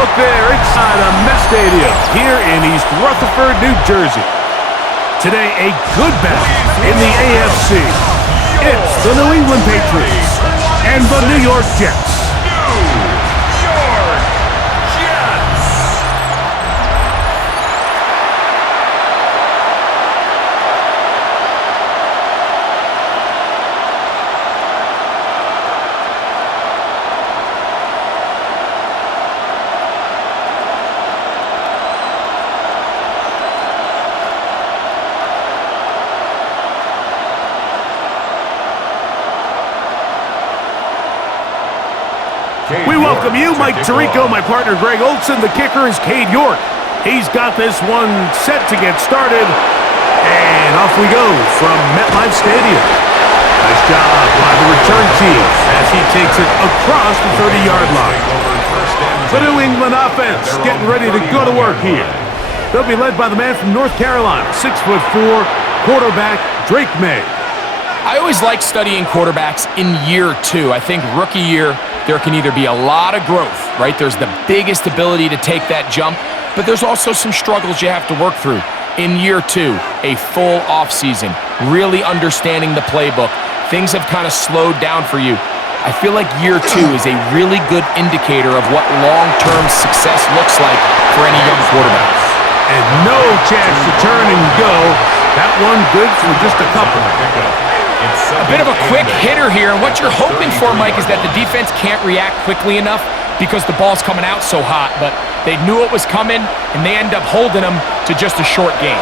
look there inside a Met Stadium here in East Rutherford, New Jersey. Today, a good battle in the AFC. It's the New England Patriots and the New York Jets. We welcome you, Mike Tirico, my partner Greg Olson. The kicker is Cade York. He's got this one set to get started. And off we go from MetLife Stadium. Nice job by the return team as he takes it across the 30-yard line. The New England offense getting ready to go to work here. They'll be led by the man from North Carolina, 6'4", quarterback Drake May. I always like studying quarterbacks in year two. I think rookie year, there can either be a lot of growth, right? There's the biggest ability to take that jump, but there's also some struggles you have to work through. In year two, a full offseason, really understanding the playbook. Things have kind of slowed down for you. I feel like year two is a really good indicator of what long-term success looks like for any young quarterback. And no chance to turn and go. That one good for just a couple. A bit of a quick hitter here, and what you're hoping for, Mike, is that the defense can't react quickly enough because the ball's coming out so hot, but they knew it was coming, and they end up holding them to just a short gain.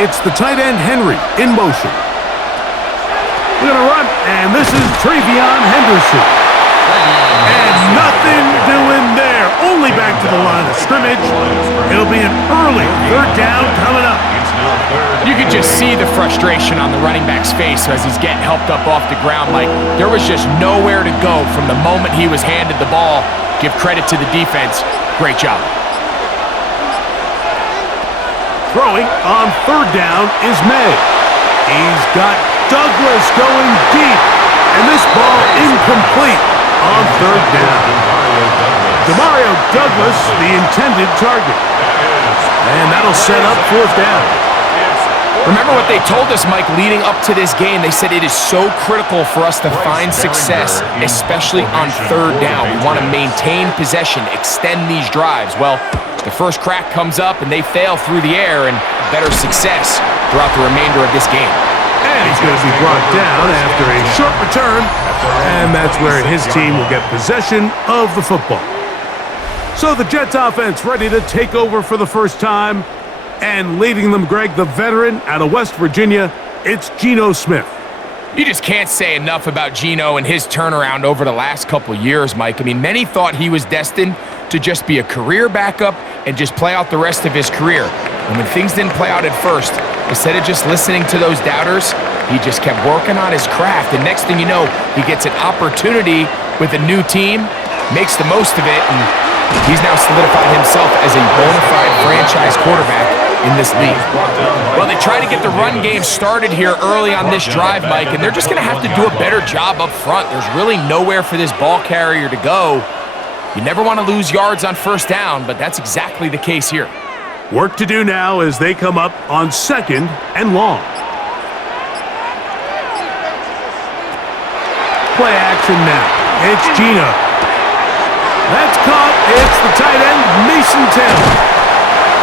It's the tight end Henry in motion. We're going to run, and this is Travion Henderson. And nothing doing there. Only back to the line of scrimmage. It'll be an early third down coming up. You could just see the frustration on the running back's face as he's getting helped up off the ground. Like, there was just nowhere to go from the moment he was handed the ball. Give credit to the defense. Great job. Throwing on third down is May. He's got Douglas going deep. And this ball incomplete on third down. Demario Douglas, the intended target. And that'll set up fourth down. Remember what they told us, Mike, leading up to this game. They said it is so critical for us to find success, especially on third down. We want to maintain possession, extend these drives. Well, the first crack comes up and they fail through the air, and better success throughout the remainder of this game. And he's going to be brought down after a short return, and that's where his team will get possession of the football. So the Jets offense ready to take over for the first time, and leading them, Greg, the veteran out of West Virginia, it's Geno Smith. You just can't say enough about Geno and his turnaround over the last couple years, Mike. I mean, many thought he was destined to just be a career backup and just play out the rest of his career. And when things didn't play out at first, instead of just listening to those doubters, he just kept working on his craft. And next thing you know, he gets an opportunity with a new team, makes the most of it, and he's now solidified himself as a bona fide franchise quarterback in this league. Well, they try to get the run game started here early on this drive, Mike, and they're just going to have to do a better job up front. There's really nowhere for this ball carrier to go. You never want to lose yards on first down, but that's exactly the case here. Work to do now as they come up on second and long. Play action now. It's Geno. That's caught. It's the tight end, Mason Taylor.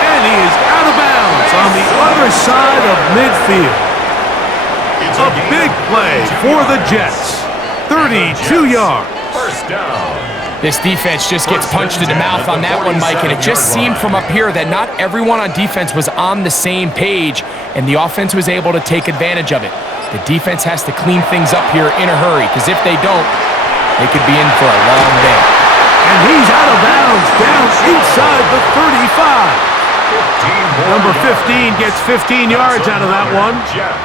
And he is out of bounds on the other side of midfield. A big play for the Jets. 32 yards. First down. This defense just gets punched in the mouth on that one, Mike, and it just seemed from up here that not everyone on defense was on the same page, and the offense was able to take advantage of it. The defense has to clean things up here in a hurry, because if they don't, they could be in for a long day. And he's out of bounds, down inside the 35. Number 15 gets 15 yards out of that one,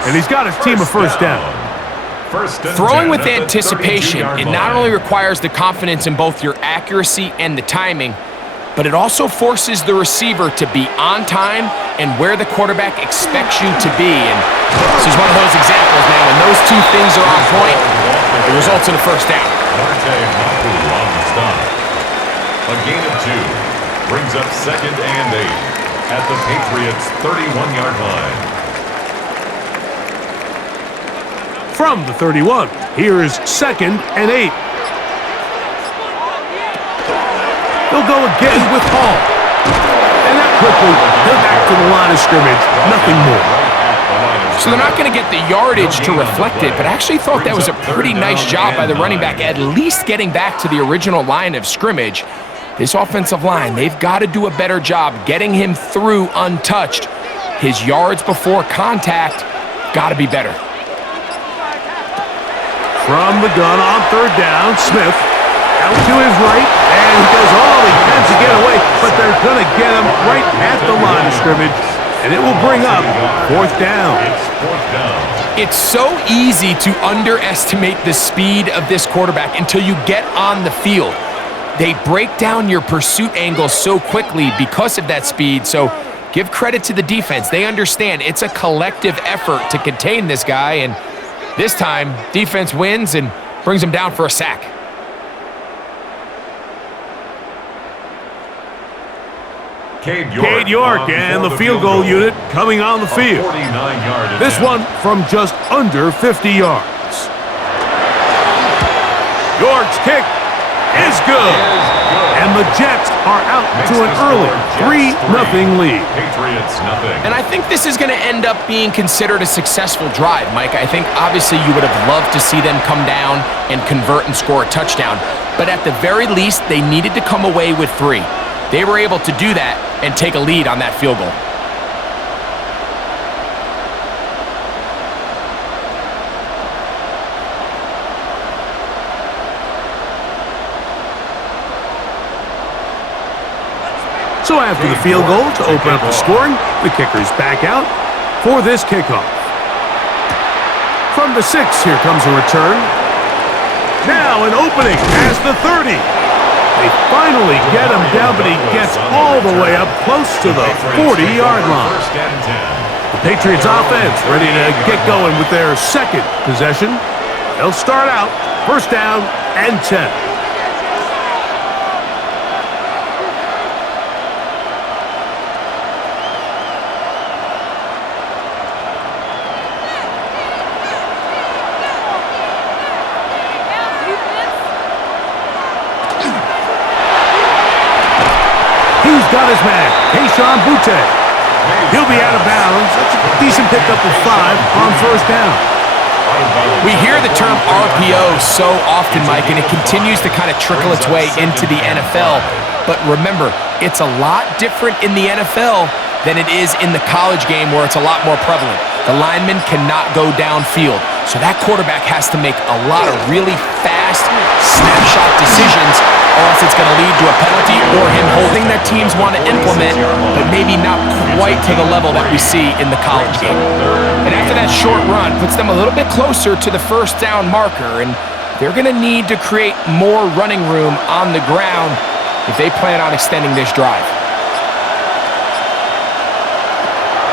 and he's got his team a first down. Throwing with anticipation, it not only requires the confidence in both your accuracy and the timing, but it also forces the receiver to be on time and where the quarterback expects you to be. And this is one of those examples, man. When those two things are on point, It results in a first down. On the stop. A gain of 2 brings up 2nd and 8 at the Patriots' 31-yard line. From the 31, here's 2nd and 8. They'll go again with Hall. And that quickly, they're back to the line of scrimmage. Nothing more. So they're not going to get the yardage to reflect it, but I actually thought that was a pretty nice job by the running back, at least getting back to the original line of scrimmage. This offensive line, they've got to do a better job getting him through untouched. His yards before contact got to be better. From the gun on 3rd down, Smith out to his right, and he does all he can to get away, but they're going to get him right at the line of scrimmage, and it will bring up 4th down. It's so easy to underestimate the speed of this quarterback until you get on the field. They break down your pursuit angles so quickly because of that speed, so give credit to the defense. They understand it's a collective effort to contain this guy, and this time, defense wins and brings him down for a sack. Cade York and the field goal unit coming on the field. This one from just under 50 yards. York's kick is good. And the Jets are out to an early 3-0 lead. Patriots nothing. And I think this is going to end up being considered a successful drive, Mike. I think obviously you would have loved to see them come down and convert and score a touchdown. But at the very least, they needed to come away with 3. They were able to do that and take a lead on that field goal. So after the field goal to open up the scoring, the kicker's back out for this kickoff. From the 6, here comes a return. Now an opening as the 30. They finally get him down, but he gets all the way up close to the 40-yard line. The Patriots offense ready to get going with their 2nd possession. They'll start out 1st down and 10. Got his man, Keyshawn Butte. He'll be out of bounds. That's a decent pickup of 5 on 1st down. We hear the term RPO so often, Mike, and it continues to kind of trickle its way into the NFL. But remember, it's a lot different in the NFL than it is in the college game where it's a lot more prevalent. The lineman cannot go downfield, so that quarterback has to make a lot of really fast snapshot decisions, or else it's going to lead to a penalty or him holding that teams want to implement, but maybe not quite to the level that we see in the college game. And after that short run, puts them a little bit closer to the 1st down marker, and they're going to need to create more running room on the ground if they plan on extending this drive.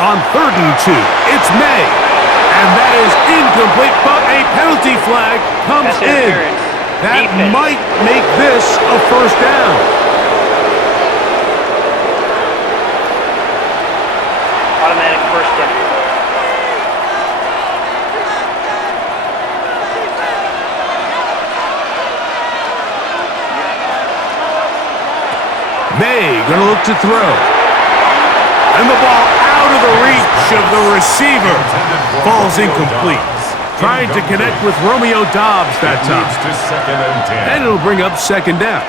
On 3rd and 2, it's May. And that is incomplete, but a penalty flag comes in. That might make this a 1st down. Automatic 1st down. May gonna look to throw. And the ball out of the reach of the receiver. Falls incomplete. Trying to connect with Romeo Doubs that time. And it'll bring up 2nd down.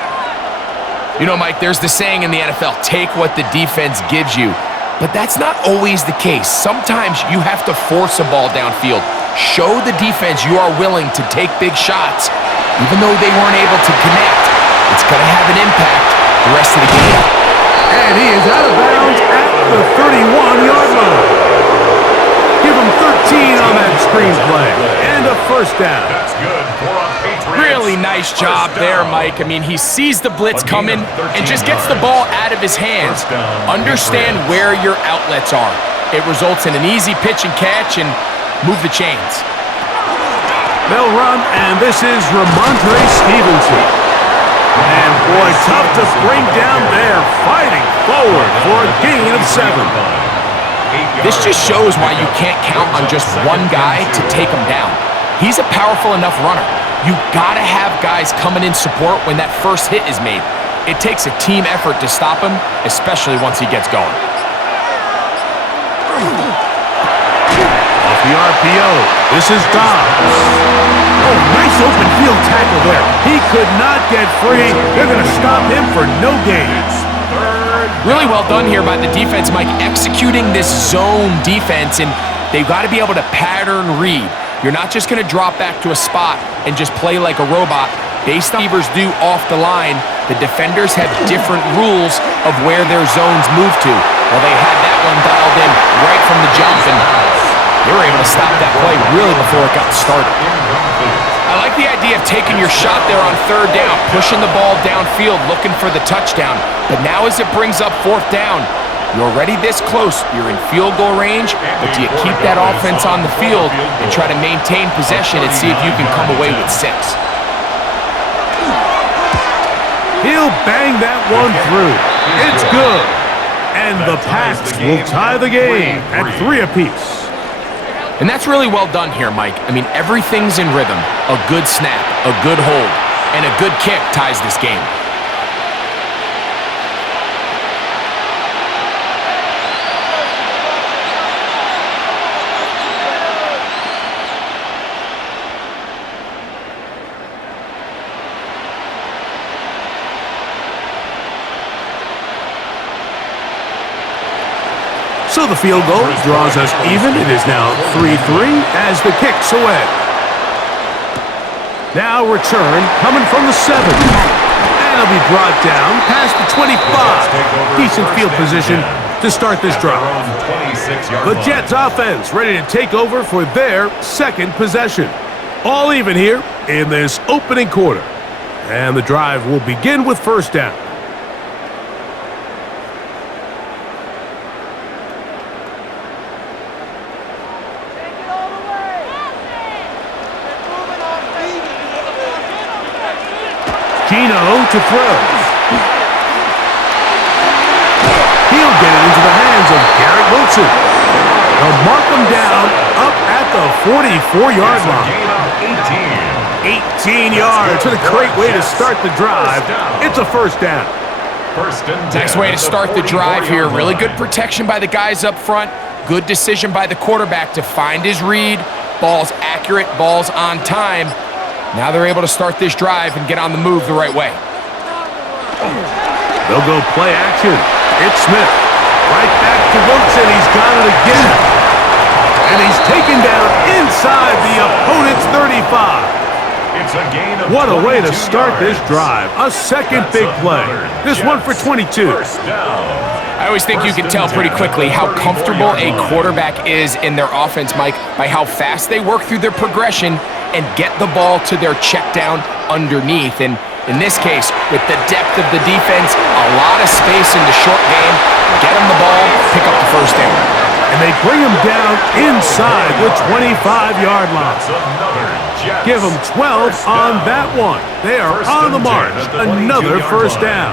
You know, Mike, there's the saying in the NFL, take what the defense gives you. But that's not always the case. Sometimes you have to force a ball downfield. Show the defense you are willing to take big shots, even though they weren't able to connect. It's going to have an impact the rest of the game. And he is out of bounds at the 31-yard line. Give him 13 on that screenplay. And a 1st down. That's good for a Patriots. Really nice job there, Mike. I mean, he sees the blitz coming and just gets the ball out of his hands. Understand where your outlets are. It results in an easy pitch and catch and move the chains. They'll run, and this is Ramondre Stevenson. And boy, tough to bring down there, fighting forward for a gain of 7. This just shows why you can't count on just one guy to take him down. He's a powerful enough runner. You gotta have guys coming in support when that first hit is made. It takes a team effort to stop him, especially once he gets going. Off the RPO, this is Dobbs. Oh, nice open field tackle there. He could not get free. They're going to stop him for no gain. Really well done here by the defense, Mike, executing this zone defense, and they've got to be able to pattern read. You're not just going to drop back to a spot and just play like a robot. Base receivers do off the line. The defenders have different rules of where their zones move to. Well, they had that one dialed in right from the jump, and they were able to stop that play really before it got started. I like the idea of taking your shot there on 3rd down, pushing the ball downfield, looking for the touchdown. But now as it brings up 4th down, you're already this close. You're in field goal range, but do you keep that offense on the field and try to maintain possession and see if you can come away with 6? He'll bang that one through. It's good. And the Pats will tie the game at 3 apiece. And that's really well done here, Mike. I mean, everything's in rhythm. A good snap, a good hold, and a good kick ties this game. So the field goal draws us even. It is now 3-3 as the kick's away. Now return coming from the 7. And it'll be brought down past the 25. Decent field position to start this drive. The Jets offense ready to take over for their 2nd possession. All even here in this opening quarter. And the drive will begin with 1st down. Gino to throw. He'll get it into the hands of Garrett Wilson. They'll mark him down up at the 44-yard line. 18 yards. What a great way to start the drive. It's a 1st down. Nice way to start the drive here. Really good protection by the guys up front. Good decision by the quarterback to find his read. Ball's accurate, ball's on time. Now they're able to start this drive and get on the move the right way. They'll go play action. It's Smith. Right back to Wilson. He's got it again. And he's taken down inside the opponent's 35. What a way to start this drive. A 2nd big play. This one for 22. I always think you can tell pretty quickly how comfortable a quarterback is in their offense, Mike, by how fast they work through their progression and get the ball to their check down underneath. And in this case, with the depth of the defense, a lot of space in the short game, get them the ball, pick up the 1st down. And they bring him down inside the 25-yard line. Give them 12 on that one. They are on the march. Another 1st down.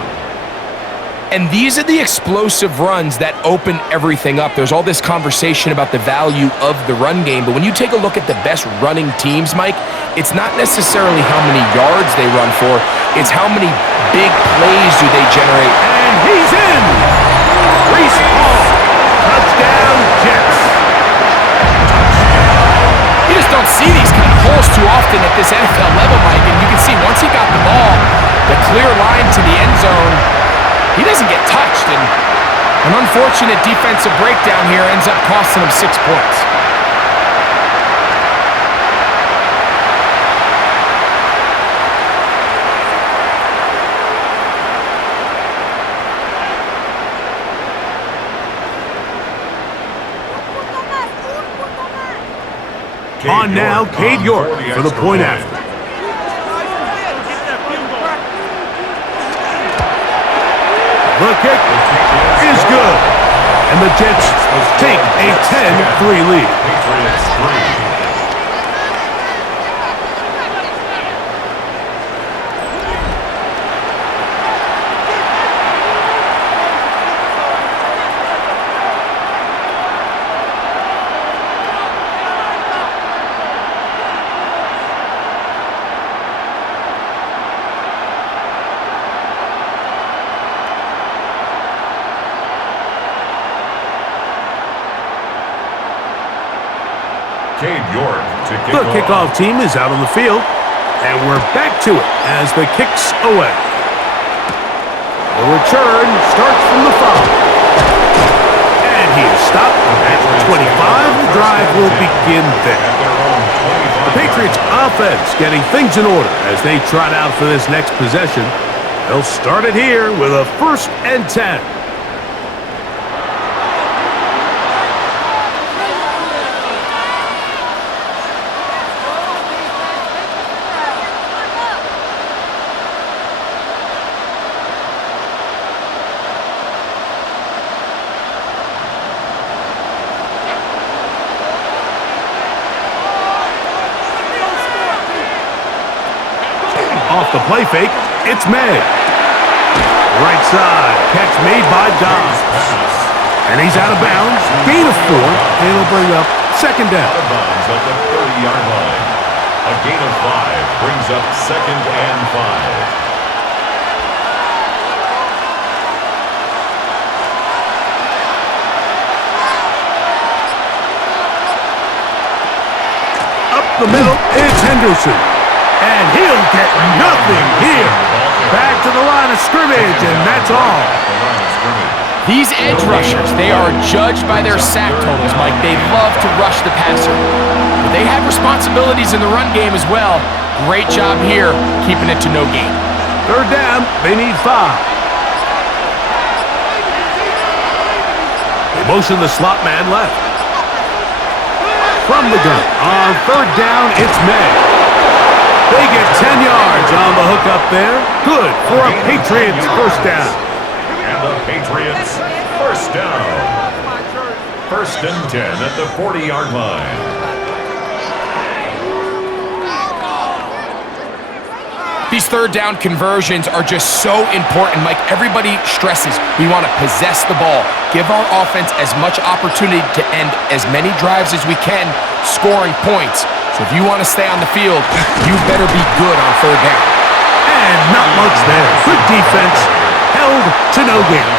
And these are the explosive runs that open everything up. There's all this conversation about the value of the run game, but when you take a look at the best running teams, Mike, it's not necessarily how many yards they run for, it's how many big plays do they generate. And he's in! Reese Hall, touchdown Jets. You just don't see these kind of holes too often at this NFL level, Mike, and you can see once he got the ball, the clear line to the end zone, he doesn't get touched, and an unfortunate defensive breakdown here ends up costing him 6 points. On now, Cade York for the point after. The kick is good. And the Jets take a 10-3 lead. Cade York to kick The off. kickoff team is out on the field, and we're back to it as the kick's away. The return starts from the 5. And he is stopped at the 25. The drive will begin there. The Patriots offense getting things in order as they trot out for this next possession. They'll start it here with a 1st and 10. Off the play fake, it's May. Right side, catch made by Dobbs. And he's out of bounds, gain of 4, and it'll bring up 2nd down. Out of bounds at the 30-yard line. A gain of 5 brings up 2nd and 5. Up the middle, it's Henderson. And he'll get nothing here. Back to the line of scrimmage, and that's all. These edge rushers, they are judged by their sack totals, Mike. They love to rush the passer. But they have responsibilities in the run game as well. Great job here, keeping it to no gain. 3rd down, they need 5. They motion the slot man left. From the gun, on 3rd down, it's May. They get 10 yards on the hook up there. Good for a Patriots 1st down. And the Patriots 1st down. 1st and 10 at the 40-yard line. These 3rd down conversions are just so important, Mike. Everybody stresses we want to possess the ball, give our offense as much opportunity to end as many drives as we can, scoring points. So if you want to stay on the field, you better be good on 3rd down. And not much there. Good defense, held to no gain.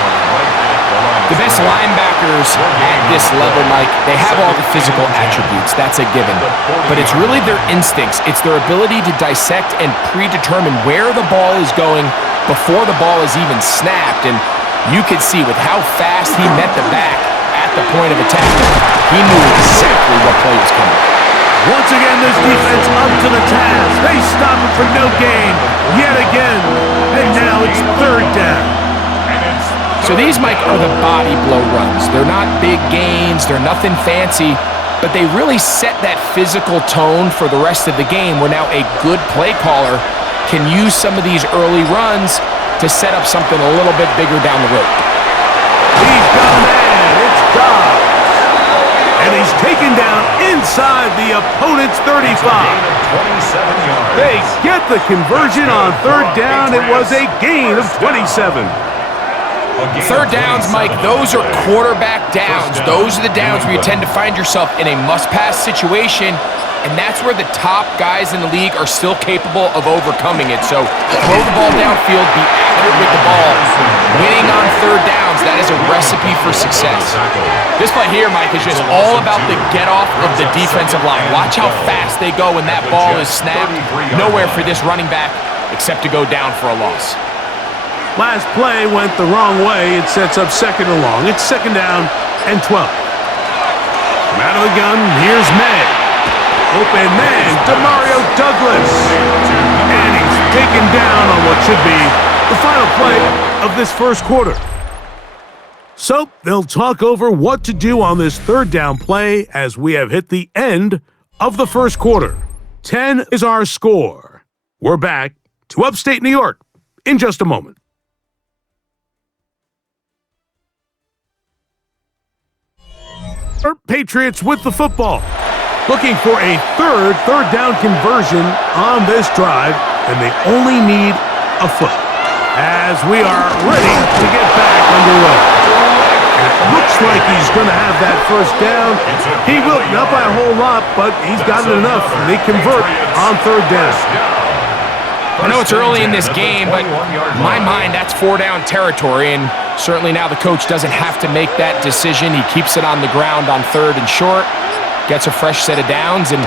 The best linebackers at this level, Mike, they have all the physical attributes. That's a given. But it's really their instincts. It's their ability to dissect and predetermine where the ball is going before the ball is even snapped. And you could see with how fast he met the back at the point of attack, he knew exactly what play was coming. Once again, this defense up to the task. They stop it for no gain yet again. And now it's 3rd down. So these, Mike, are the body blow runs. They're not big gains. They're nothing fancy. But they really set that physical tone for the rest of the game where now a good play caller can use some of these early runs to set up something a little bit bigger down the road. He's got a man. It's Dobbs. And he's taken down inside the opponent's 35. They get the conversion on 3rd down. It was a gain of 27. 3rd downs, Mike, those are quarterback downs. Those are the downs where you tend to find yourself in a must-pass situation, and that's where the top guys in the league are still capable of overcoming it. So throw the ball downfield, be accurate with the ball. Winning on 3rd downs, that is a recipe for success. This play here, Mike, is just all about the get-off of the defensive line. Watch how fast they go when that ball is snapped. Nowhere for this running back except to go down for a loss. Last play went the wrong way. It sets up 2nd and long. It's 2nd down and 12. From out of the gun, here's May. Open man, Demario Douglas. And he's taken down on what should be the final play of this 1st quarter. So they'll talk over what to do on this 3rd down play as we have hit the end of the 1st quarter. 10 is our score. We're back to upstate New York in just a moment. Patriots with the football, looking for a third down conversion on this drive, and they only need a foot as we are ready to get back underway. And it looks like he's going to have that 1st down. He will, not by a whole lot, but he's got it enough. They convert on 3rd down. I know it's early in this game, but in my mind, that's 4-down territory, and certainly now the coach doesn't have to make that decision. He keeps it on the ground on 3rd and short. gets a fresh set of downs, and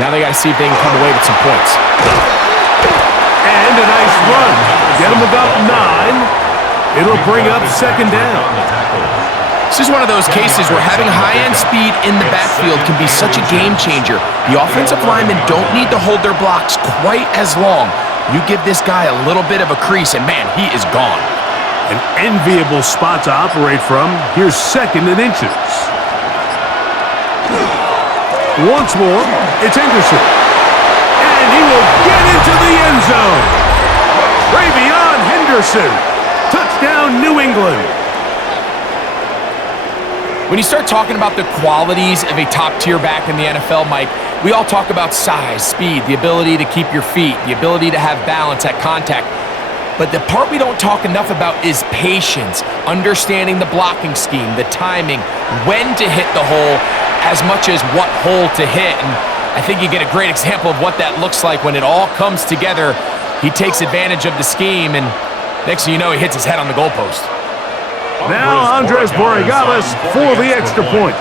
now they got to see if they can come away with some points. And a nice run. Get them about 9. It'll bring up second down. This is one of those cases where having high-end speed in the backfield can be such a game changer. The offensive linemen don't need to hold their blocks quite as long. You give this guy a little bit of a crease, and man, he is gone. An enviable spot to operate from. Here's second and inches. Once more, it's Anderson. And he will get into the end zone. Ravion Henderson. Touchdown, New England. When you start talking about the qualities of a top-tier back in the NFL, Mike, we all talk about size, speed, the ability to keep your feet, the ability to have balance at contact. But the part we don't talk enough about is patience, understanding the blocking scheme, the timing, when to hit the hole, as much as what hole to hit. And I think you get a great example of what that looks like when it all comes together. He takes advantage of the scheme, and next thing you know, he hits his head on the goalpost. Now Andres Borregales for the extra point.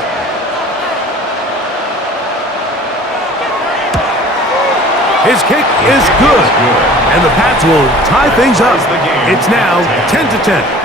His kick is good, and the Pats will tie things up. It's now 10-10.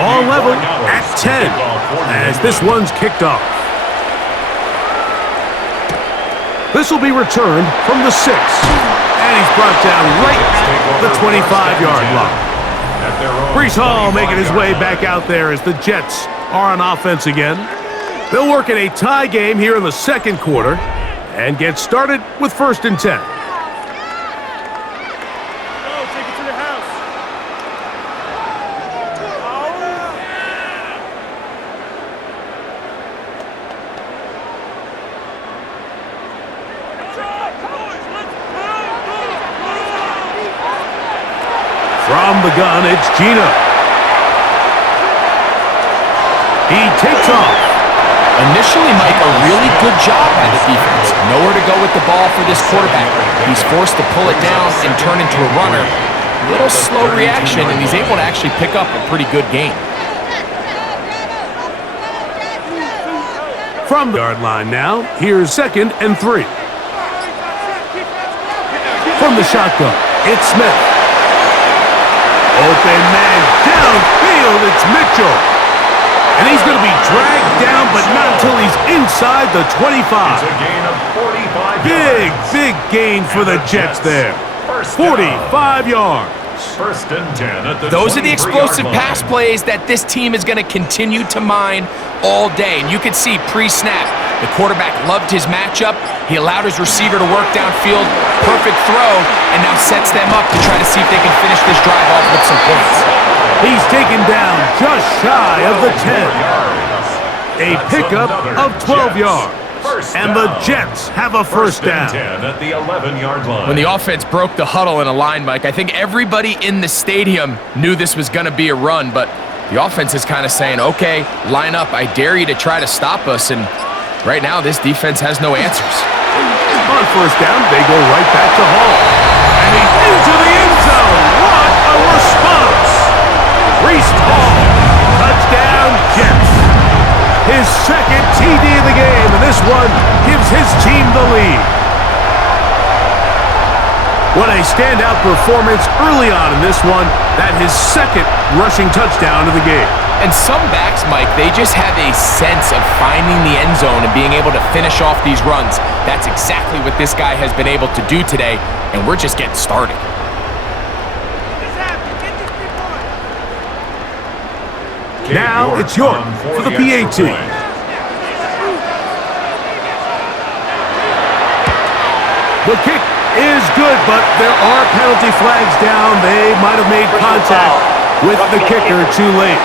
All level at 10 as this one's kicked off. This will be returned from the 6. And he's brought down right at the 25-yard line. Breece Hall making his way back out there as the Jets are on offense again. They'll work in a tie game here in the second quarter and get started with 1st and 10. From the gun, it's Gino. He takes off. Initially, Mike, a really good job by the defense. Nowhere to go with the ball for this quarterback. He's forced to pull it down and turn into a runner. A little slow reaction, and he's able to actually pick up a pretty good gain. From the yard line now, here's 2nd and 3. From the shotgun, it's Smith. Open man downfield, it's Mitchell. And he's going to be dragged down, but not until he's inside the 25. It's a gain of 45 yards. Big gain for the Jets there. 45 yards. 1st and 10 at the Those are the 23-yard explosive line. pass plays that this team is going to continue to mine all day. And you can see pre-snap, the quarterback loved his matchup. He allowed his receiver to work downfield, perfect throw, and now sets them up to try to see if they can finish this drive off with some points. He's taken down just shy of the 10. A pickup of 12 yards. And the Jets have a first down. 10 at the 11-yard line. When the offense broke the huddle in a line, Mike, I think everybody in the stadium knew this was going to be a run, but the offense is kind of saying, okay, line up. I dare you to try to stop us, and right now this defense has no answers. On first down, they go right back to Hall. And he's into the end zone. What a response. Breece Hall. Touchdown, Jets. His 2nd TD of the game, and this one gives his team the lead. What a standout performance early on in this one. That his 2nd rushing touchdown of the game. And some backs, Mike, they just have a sense of finding the end zone and being able to finish off these runs. That's exactly what this guy has been able to do today, and we're just getting started. Now it's York for the PAT. The kick is good, but there are penalty flags down. They might have made contact with the kicker too late.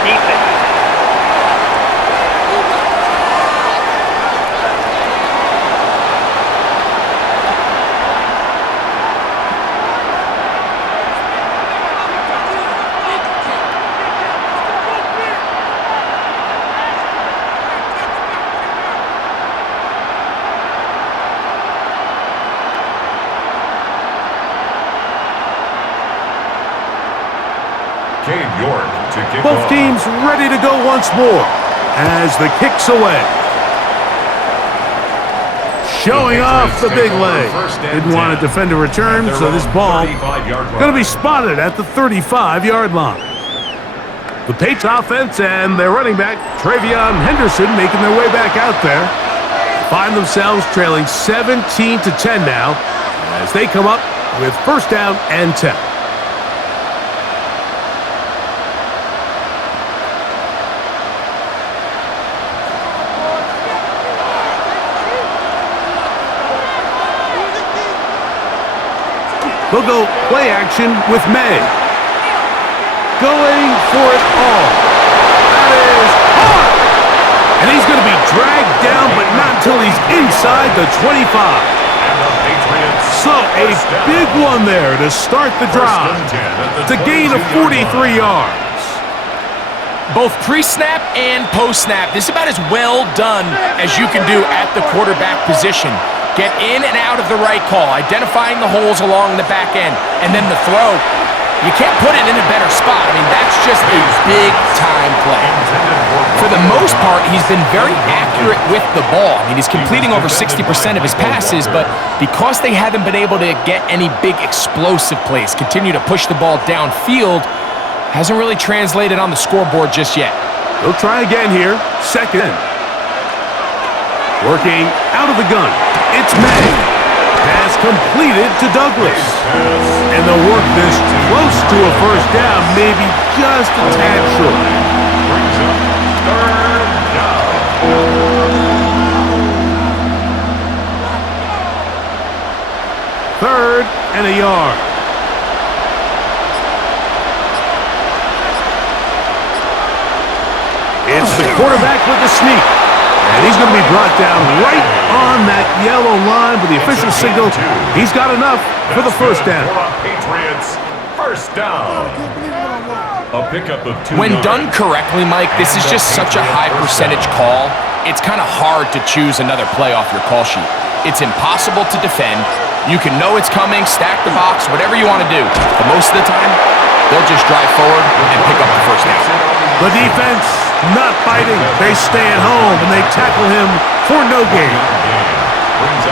Both teams ready to go once more as the kick's away. Showing off the big leg. Didn't want to defend a return, so this ball going to be spotted at the 35-yard line. The Patriots offense and their running back, Travion Henderson, making their way back out there. Find themselves trailing 17-10 now as they come up with first down and 10. They'll go play action with May. Going for it all. That is hard. And he's going to be dragged down, but not until he's inside the 25. So a big one there to start the drive. It's a gain of 43 yards. Both pre-snap and post-snap, this is about as well done as you can do at the quarterback position. Get in and out of the right call, identifying the holes along the back end, and then the throw. You can't put it in a better spot. I mean, that's just a big-time play. For the most part, he's been very accurate with the ball. I mean, he's completing over 60% of his passes, but because they haven't been able to get any big explosive plays, continue to push the ball downfield, hasn't really translated on the scoreboard just yet. They'll try again here. Second. Working out of the gun. It's May. Pass completed to Douglas. And they'll work this close to a first down, maybe just a tad short. Brings up third down. Third and a yard. It's the quarterback with the sneak. And he's going to be brought down right on that yellow line with the official signal. He's got enough for the first down. Patriots, first down. A pickup of 2 When yards. done correctly, Mike, this is just such a high percentage call. It's kind of hard to choose another play off your call sheet. It's impossible to defend. You can know it's coming, stack the box, whatever you want to do. But most of the time, they'll just drive forward and pick up the first down. The defense not biting. They stay at home and they tackle him for no gain.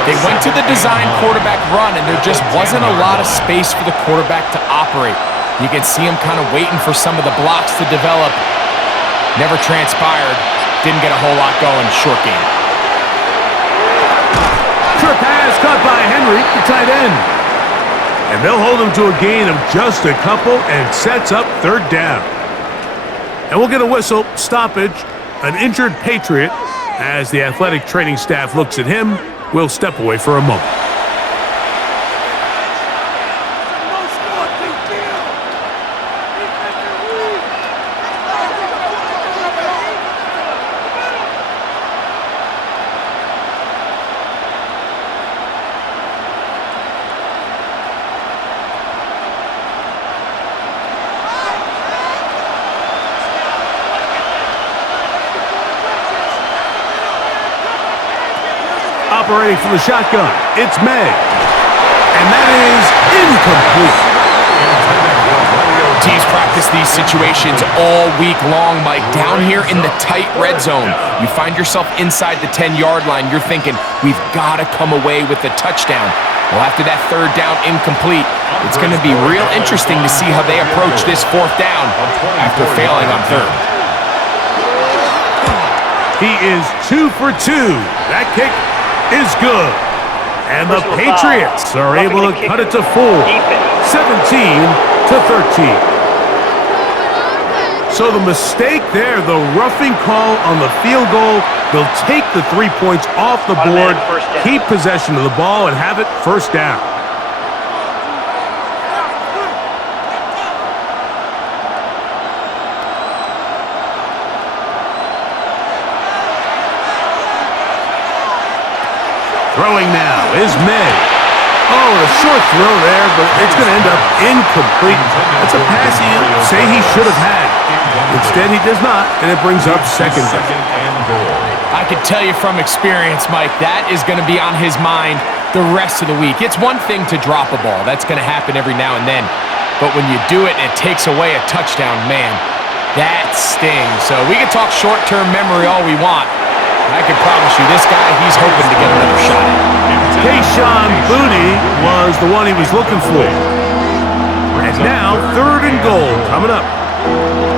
They went to the design quarterback run, and there just wasn't a lot of space for the quarterback to operate. You can see him kind of waiting for some of the blocks to develop. Never transpired. Didn't get a whole lot going. Short game. Short pass caught by Henry, the tight end. And they'll hold him to a gain of just a couple and sets up third down. And we'll get a whistle, stoppage, an injured Patriot. As the athletic training staff looks at him, we'll step away for a moment. Operating from the shotgun, it's May. And that is incomplete. Teams practice these situations all week long, Mike. Down here in the tight red zone, you find yourself inside the 10-yard line. You're thinking, we've got to come away with a touchdown. Well, after that third down incomplete, it's going to be real interesting to see how they approach this fourth down after failing on third. He is 2 for 2. That kick is good. And the Patriots are able to cut it to 4. 17-13. So the mistake there, the roughing call on the field goal, they'll take the 3 points off the board, keep possession of the ball, and have it first down. Throwing now is May. Oh, a short throw there, but it's going to end up incomplete. That's a pass he'll say he should have had. Instead, he does not, and it brings up second and goal. I can tell you from experience, Mike, that is going to be on his mind the rest of the week. It's one thing to drop a ball. That's going to happen every now and then. But when you do it and it takes away a touchdown, man, That stings. So we can talk short-term memory all we want. I can promise you, this guy, he's hoping to get another shot at it. Keyshawn Booty was the one he was looking for. And now, 3rd and goal coming up.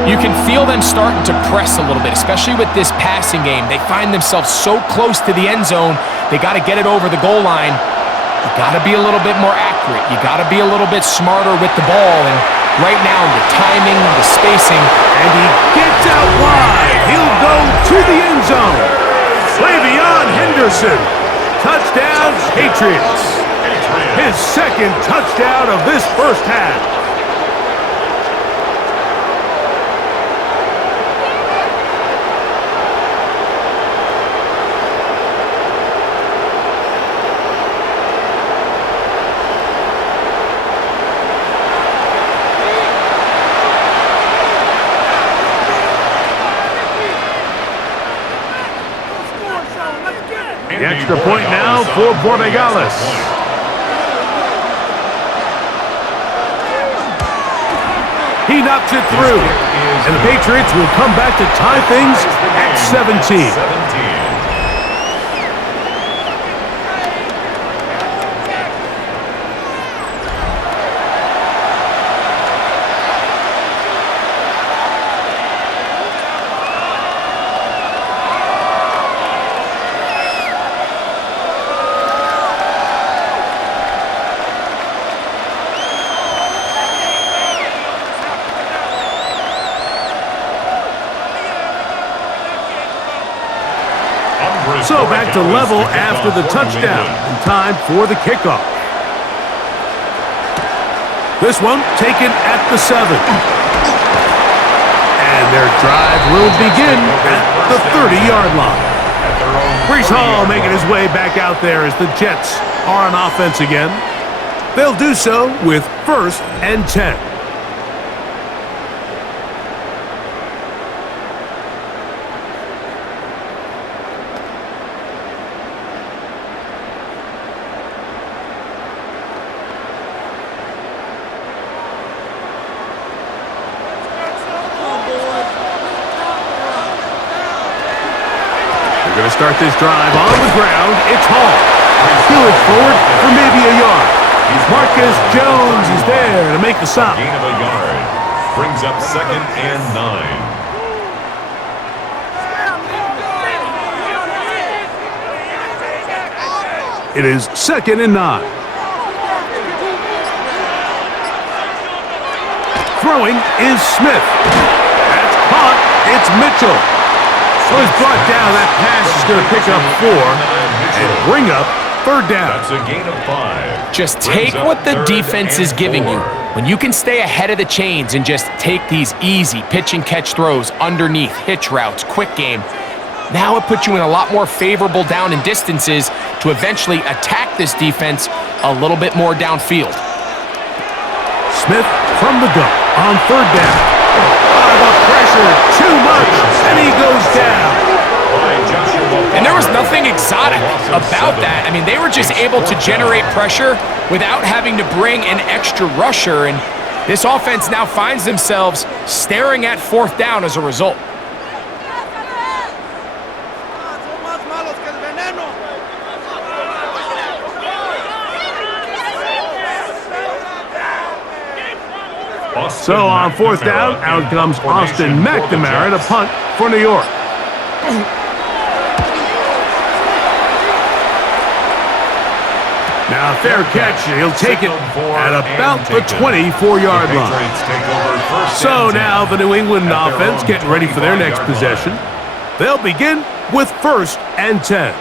You can feel them starting to press a little bit, especially with this passing game. They find themselves so close to the end zone, they got to get it over the goal line. You got to be a little bit more accurate. You got to be a little bit smarter with the ball. And right now, the timing, the spacing. And he gets out wide. He'll go to the end zone. Travion Henderson. Touchdown, Patriots. His 2nd touchdown of this first half. The extra point now for Borregales. He knocks it through. And the Patriots will come back to tie things at 17. So back to level after the touchdown, and time for the kickoff. This one taken at the 7. And their drive will begin at the 30-yard line. Breece Hall making his way back out there as the Jets are on offense again. They'll do so with 1st and 10. Going to start this drive on the ground. It's Hall. Steal it forward for maybe a yard. Marcus Jones is there to make the stop. Gain of a yard. Brings up 2nd and 9. It is 2nd and 9. Throwing is Smith. That's caught. It's Mitchell. So he's brought down. That pass is going to pick up 4 and bring up 3rd down. That's a gain of 5. Just take what the defense is giving you. When you can stay ahead of the chains and just take these easy pitch and catch throws underneath, hitch routes, quick game, now it puts you in a lot more favorable down and distances to eventually attack this defense a little bit more downfield. Smith from the gun on 3rd down. The pressure, too much, and he goes down. And there was nothing exotic about that. I mean, they were just able to generate pressure without having to bring an extra rusher, and this offense now finds themselves staring at 4th down as a result. So on 4th down, out comes Austin McNamara to punt for New York. Now fair catch, and he'll take it at about the 24-yard line. So now the New England offense getting ready for their next possession. They'll begin with 1st and 10.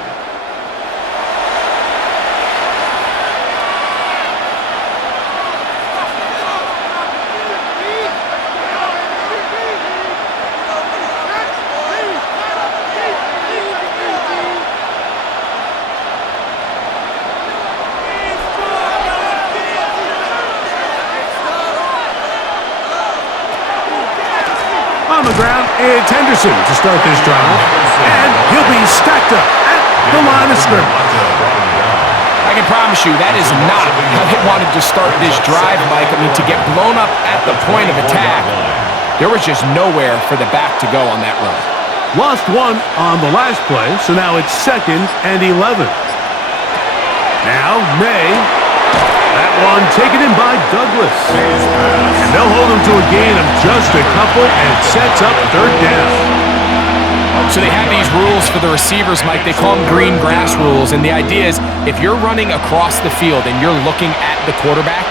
On the ground, it's Henderson to start this drive, and he'll be stacked up at the line of scrimmage. I can promise you that is not how they wanted to start this drive, Mike. I mean, to get blown up at the point of attack. There was just nowhere for the back to go on that run. Lost one on the last play, so now it's 2nd and 11. Now, May. That one taken in by Douglas. And they'll hold him to a gain of just a couple, and it sets up 3rd down. So they have these rules for the receivers, Mike. They call them green grass rules. And the idea is if you're running across the field and you're looking at the quarterback,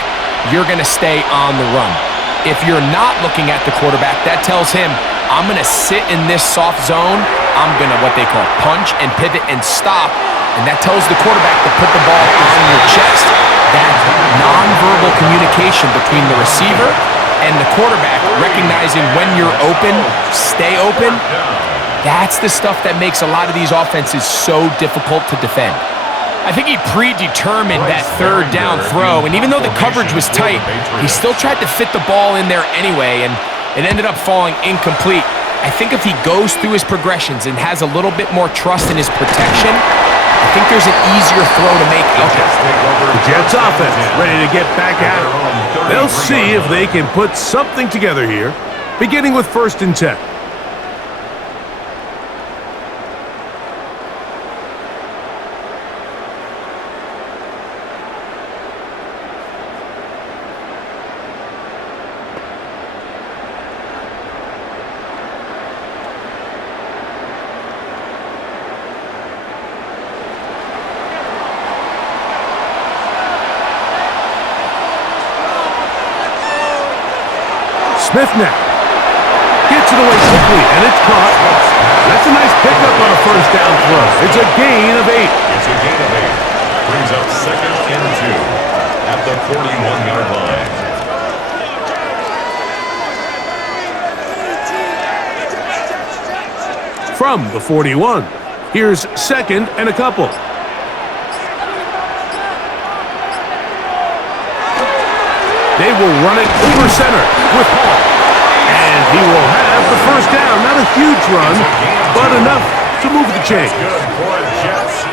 you're going to stay on the run. If you're not looking at the quarterback, that tells him, I'm going to sit in this soft zone. I'm going to what they call punch and pivot and stop. And that tells the quarterback to put the ball on your chest. That nonverbal communication between the receiver and the quarterback, recognizing when you're open, stay open, that's the stuff that makes a lot of these offenses so difficult to defend. I think he predetermined that 3rd down throw, and even though the coverage was tight, he still tried to fit the ball in there anyway, and it ended up falling incomplete. I think if he goes through his progressions and has a little bit more trust in his protection, I think there's an easier throw to make out there. The Jets offense ready to get back at it. They'll see if they can put something together here, beginning with 1st and 10. Smith now gets it away quickly, and it's caught. That's a nice pickup on a 1st down throw. It's a gain of 8. It's a gain of 8. Brings up 2nd and 2 at the 41-yard line. From the 41, here's 2nd and a couple. They will run it over center with Hall. And he will have the 1st down. Not a huge run, but enough to move the chains.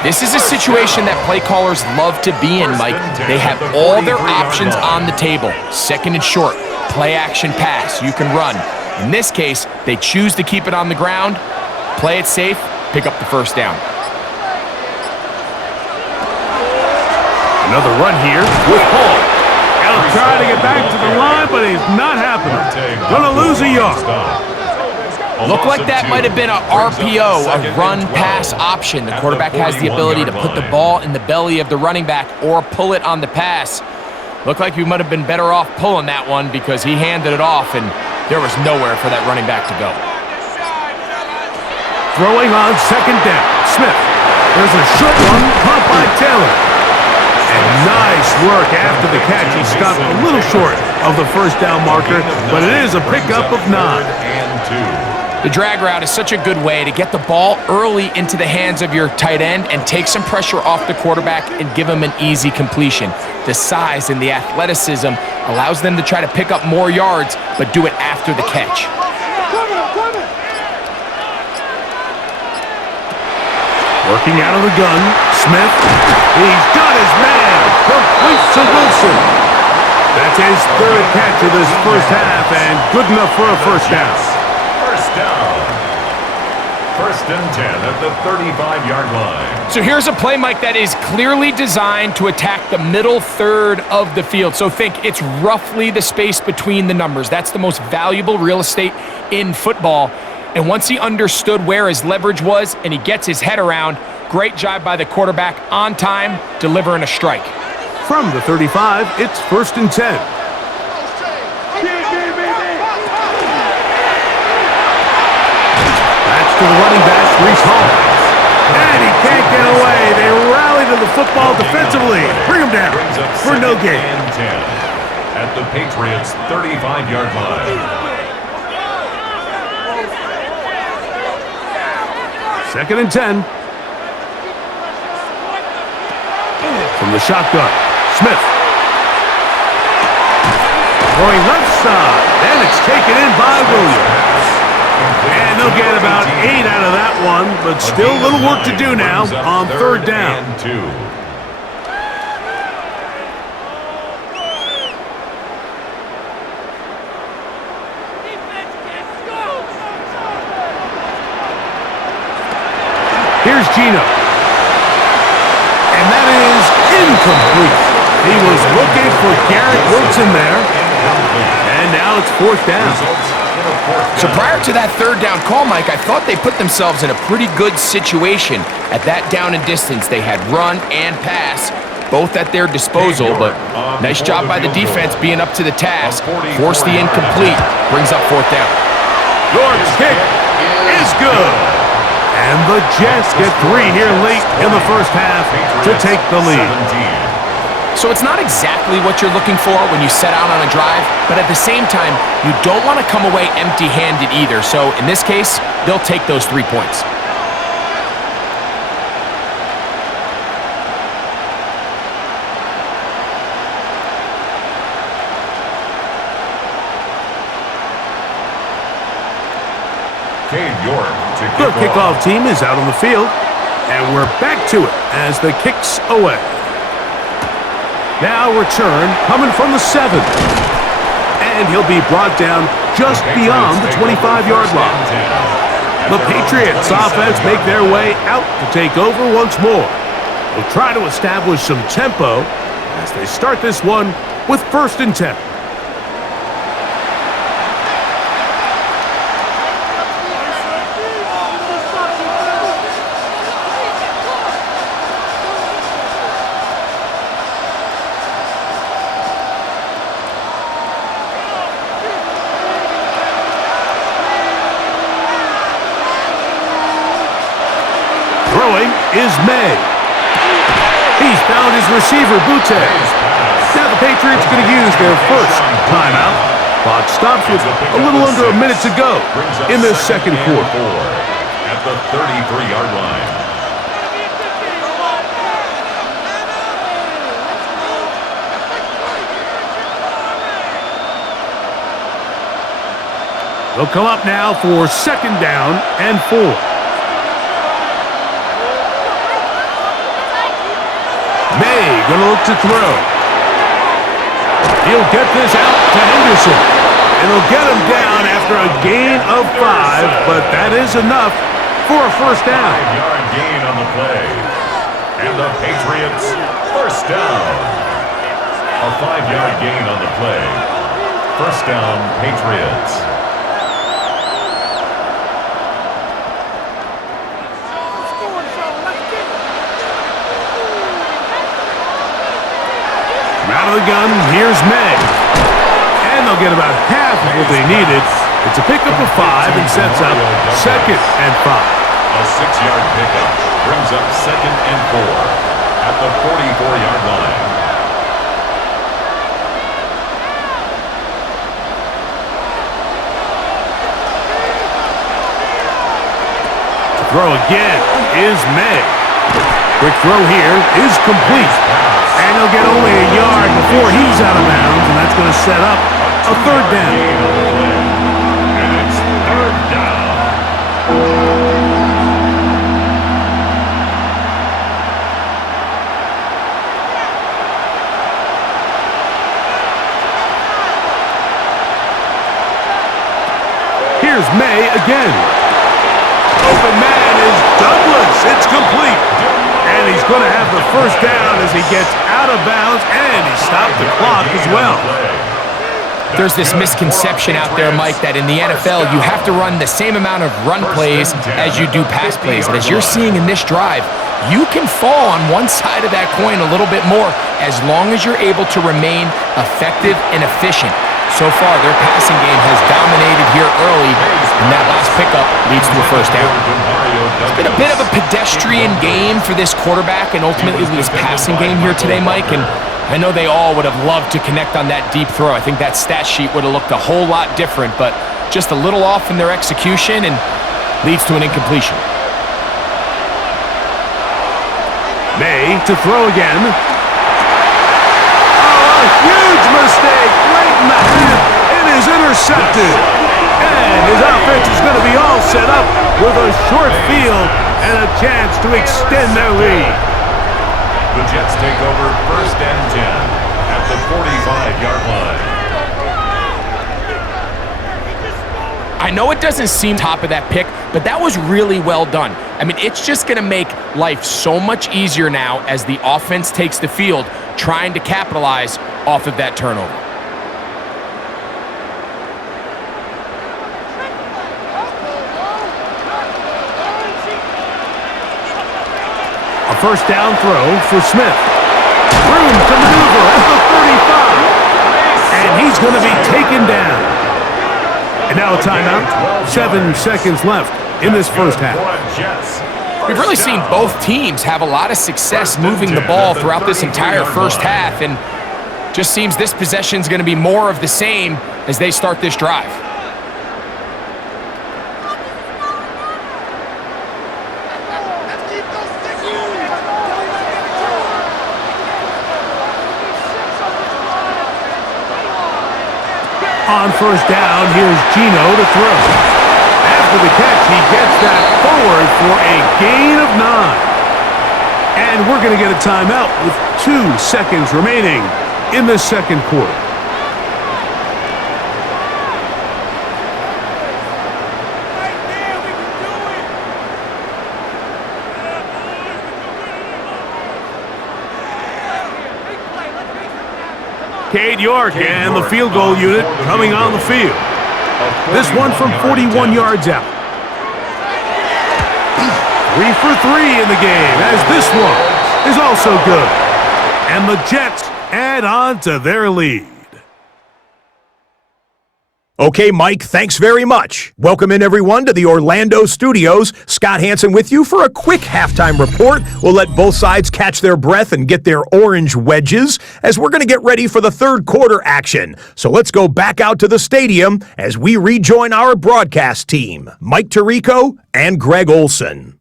This is a situation that play callers love to be in, Mike. They have all their options on the table. 2nd and short, play action pass, you can run. In this case, they choose to keep it on the ground, play it safe, pick up the 1st down. Another run here with Hall. Trying to get back to the line, but he's not happening. Gonna lose a yard. Looked like that might have been a RPO, a run-pass option. The quarterback has the ability to put the ball in the belly of the running back or pull it on the pass. Looked like he might have been better off pulling that one because he handed it off, and there was nowhere for that running back to go. Throwing on 2nd down, Smith. There's a short one caught by Taylor. And nice work after the catch. He stopped a little short of the 1st down marker, but it is a pickup of 9. The drag route is such a good way to get the ball early into the hands of your tight end and take some pressure off the quarterback and give him an easy completion. The size and the athleticism allows them to try to pick up more yards, but do it after the catch. Working out of the gun, Smith. He's got his man. Complete to Wilson. That's his 3rd catch of this 1st half, and good enough for a 1st down. 1st down. 1st and 10 at the 35-yard line. So here's a play, Mike, that is clearly designed to attack the middle 3rd of the field. So think it's roughly the space between the numbers. That's the most valuable real estate in football. And once he understood where his leverage was and he gets his head around, great job by the quarterback on time, delivering a strike. From the 35, it's 1st and 10. That's to the running back, Reese Hall. And he can't get away. They rally to the football defensively. Bring him down for no gain. At the Patriots' 35-yard line. 2nd and 10. From the shotgun, Smith. Going left side, and it's taken in by Williams. And they'll get about 8 out of that one, but still a little work to do now on 3rd down. Here's Geno. And that is incomplete. He was looking for Garrett Wilson there. And now it's fourth down. So prior to that third down call, Mike, I thought they put themselves in a pretty good situation at that down and distance. They had run and pass both at their disposal, but nice job by the defense being up to the task. Forced the incomplete, brings up fourth down. York's kick is good. And the Jets get 3 here late in the first half to take the lead. So it's not exactly what you're looking for when you set out on a drive, but at the same time, you don't want to come away empty-handed either. So in this case, they'll take those 3 points. The kickoff team is out on the field, and we're back to it as the kick's away. Now return coming from the 7. And he'll be brought down just beyond the 25-yard line. The Patriots offense make their way out to take over once more. They'll try to establish some tempo as they start this one with 1st and 10. Is May. He's found his receiver, Butte. Now the Patriots going to use their first timeout. Clock stops with a little under a minute to go in this second quarter. At the 33-yard line. They'll come up now for 2nd down and 4. May going to look to throw. He'll get this out to Henderson. And he'll get him down after a gain of 5, but that is enough for a first down. 5-yard gain on the play. And the Patriots first down. A 5-yard gain on the play. First down, Patriots. Out of the gun, here's May. And they'll get about half of what they needed. It's a pickup of 5 and sets up 2nd and 5. A 6-yard pickup brings up 2nd and 4 at the 44-yard line. To throw again is May. Quick throw here is complete. And he'll get only a yard before he's out of bounds, and that's going to set up a 3rd down. And it's 3rd down. Here's May again. Open man is Douglas. It's complete. And he's going to have the first down as he gets out of bounds, and he stopped the clock as well. There's this misconception out there, Mike, that in the NFL you have to run the same amount of run plays as you do pass plays. And as you're seeing in this drive, you can fall on one side of that coin a little bit more as long as you're able to remain effective and efficient. So far, their passing game has dominated here early, and that last pickup leads to a first down. It's been a bit of a pedestrian game for this quarterback and ultimately this passing game here today, Mike, and I know they all would have loved to connect on that deep throw. I think that stat sheet would have looked a whole lot different, but just a little off in their execution and leads to an incompletion. May to throw again. Oh, a huge mistake late in the half. It is intercepted. And his offense is going to be all set up with a short field and a chance to extend their lead. The Jets take over 1st and 10 at the 45-yard line. I know it doesn't seem top of that pick, but that was really well done. I mean, it's just going to make life so much easier now as the offense takes the field, trying to capitalize off of that turnover. A first down throw for Smith. Room to maneuver at the 35. And he's going to be taken down. And now a timeout. 7 seconds left in this first half. We've really seen both teams have a lot of success moving the ball throughout this entire first half, and just seems this possession is going to be more of the same as they start this drive. On first down, here's Gino to throw. After the catch, he gets that forward for a gain of 9. And we're going to get a timeout with 2 seconds remaining in the second quarter. Cade York and the field goal unit coming on the field. This one from 41 yards out. 3 for 3 in the game, as this one is also good. And the Jets add on to their lead. Okay, Mike, thanks very much. Welcome in, everyone, to the Orlando studios. Scott Hansen with you for a quick halftime report. We'll let both sides catch their breath and get their orange wedges as we're going to get ready for the third quarter action. So let's go back out to the stadium as we rejoin our broadcast team, Mike Tirico and Greg Olson.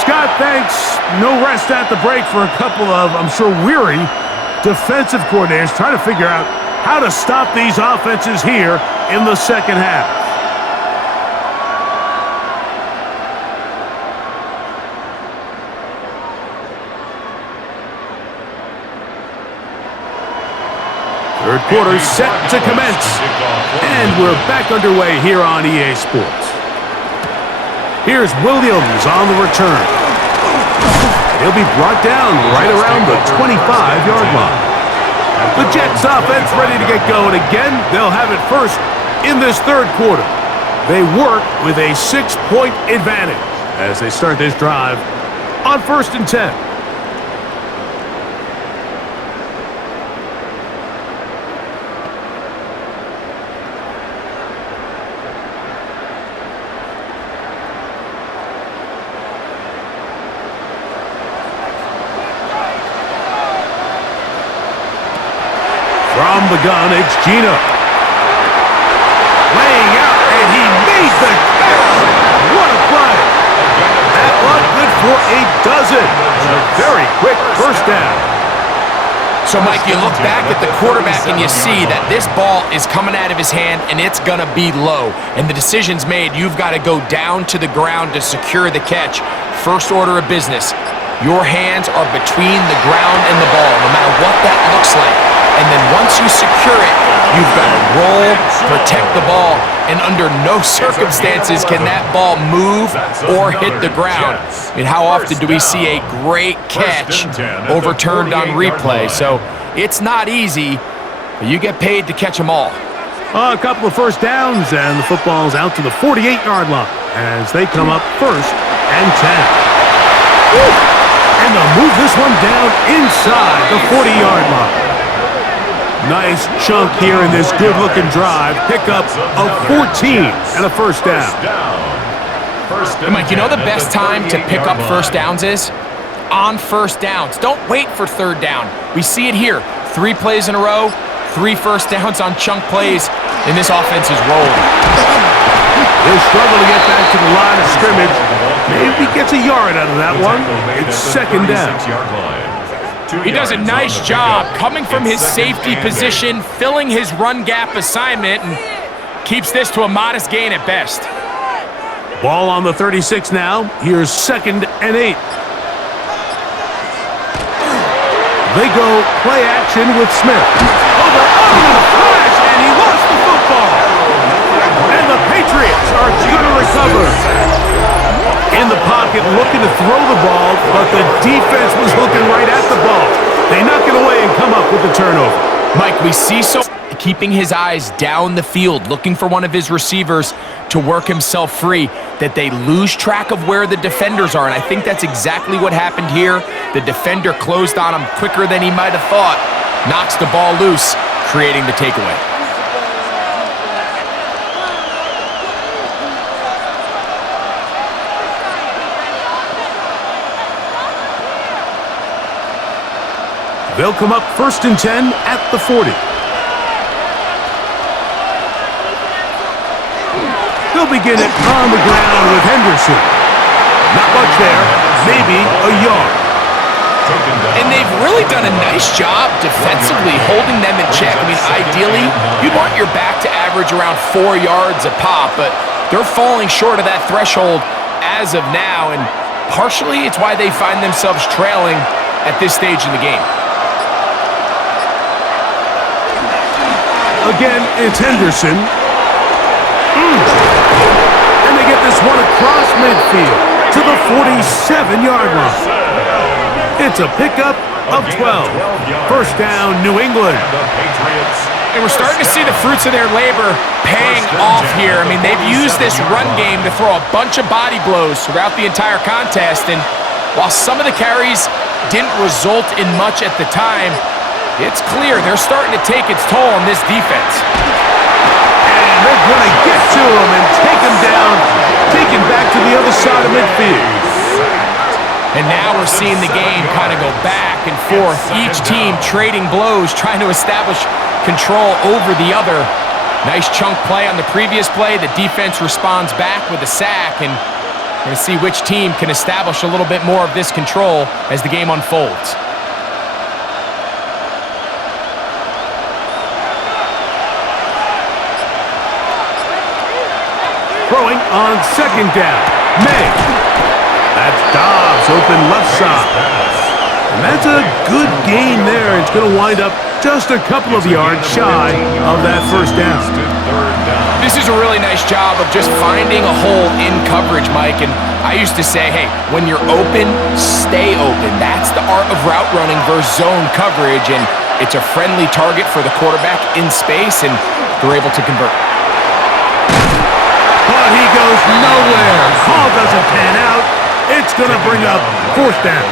Scott, thanks. No rest at the break for a couple of, I'm sure, weary defensive coordinators trying to figure out how to stop these offenses here in the second half. Third quarter set to commence. And we're back underway here on EA Sports. Here's Williams on the return. He'll be brought down right around the 25-yard line. The Jets offense ready to get going again. They'll have it first in this third quarter. They work with a 6-point advantage as they start this drive on 1st and 10. From the gun, it's Gino. Laying out, and he made the catch. What a play. That one good for a dozen. A very quick first down. So, Mike, you look back at the quarterback and you see that this ball is coming out of his hand and it's going to be low. And the decision's made. You've got to go down to the ground to secure the catch. First order of business. Your hands are between the ground and the ball, no matter what that looks like. And then once you secure it, you've got to roll, protect the ball, and under no circumstances can that ball move or hit the ground. I mean, how often do we see a great catch overturned on replay? So it's not easy, but you get paid to catch them all. A couple of first downs, and the football's out to the 48-yard line as they come up 1st and 10. Woo! And they'll move this one down inside the 40-yard line. Nice chunk here in this good-looking drive. Pickup of 14 and a first down. Mike, you know the best time to pick up first downs is? On first downs. Don't wait for third down. We see it here. 3 plays in a row, 3 first downs on chunk plays, and this offense is rolling. He'll struggle to get back to the line of scrimmage. Maybe gets a yard out of that one. It's second down. He does a nice job coming from his safety position, filling his run gap assignment, and keeps this to a modest gain at best. Ball on the 36 now. Here's 2nd and 8. They go play action with Smith. Over the flash, and he lost the football. And the Patriots are going to recover. In the pocket, looking to throw the ball, but the defense was looking right at the ball. They knock it away and come up with the turnover. Mike, we see so keeping his eyes down the field, looking for one of his receivers to work himself free, that they lose track of where the defenders are, and I think that's exactly what happened here. The defender closed on him quicker than he might have thought, knocks the ball loose, creating the takeaway. They'll come up 1st and 10 at the 40. They'll begin it on the ground with Henderson. Not much there, maybe a yard. And they've really done a nice job defensively holding them in check. I mean, ideally, you'd want your back to average around 4 yards a pop, but they're falling short of that threshold as of now, and partially it's why they find themselves trailing at this stage in the game. Again, it's Henderson. And they get this one across midfield to the 47-yard line. It's a pickup of 12. 1st down, New England. And we're starting to see the fruits of their labor paying off here. I mean, they've used this run game to throw a bunch of body blows throughout the entire contest, and while some of the carries didn't result in much at the time, it's clear they're starting to take its toll on this defense. And they're going to get to him and take him down, take him back to the other side of midfield. And now we're seeing the game kind of go back and forth, each team trading blows, trying to establish control over the other. Nice chunk play on the previous play. The defense responds back with a sack, and we're going to see which team can establish a little bit more of this control as the game unfolds. Throwing on 2nd down. May. That's Dobbs, open left side. And that's a good gain there. It's going to wind up just a couple of yards shy of that 1st down. This is a really nice job of just finding a hole in coverage, Mike. And I used to say, hey, when you're open, stay open. That's the art of route running versus zone coverage. And it's a friendly target for the quarterback in space, and they're able to convert. But he goes nowhere. Call doesn't pan out. It's going to bring up 4th down.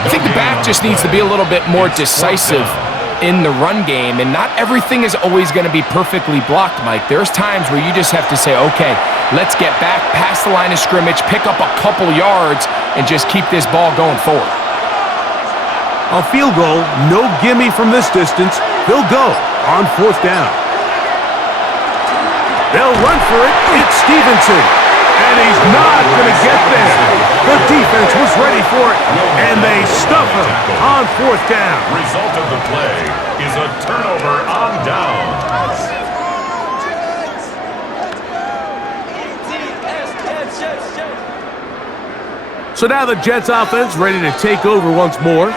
I think the back just needs to be a little bit more decisive in the run game, and not everything is always going to be perfectly blocked, Mike. There's times where you just have to say, okay, let's get back past the line of scrimmage, pick up a couple yards, and just keep this ball going forward. A field goal, no gimme from this distance. They'll go on 4th down. They'll run for it. It's Stevenson. And he's not going to get there. The defense was ready for it, and they stuff him on 4th down. Result of the play is a turnover on downs. So now the Jets offense ready to take over once more.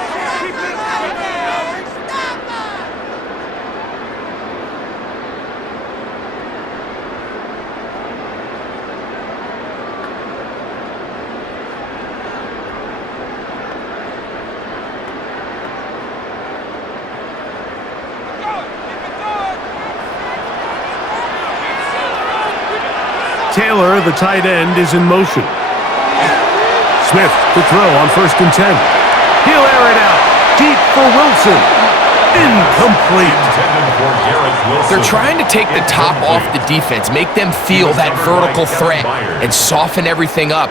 Taylor, the tight end, is in motion. Smith to throw on 1st and 10. He'll air it out. Deep for Wilson. Incomplete. They're trying to take the top off the defense, make them feel that vertical threat, and soften everything up.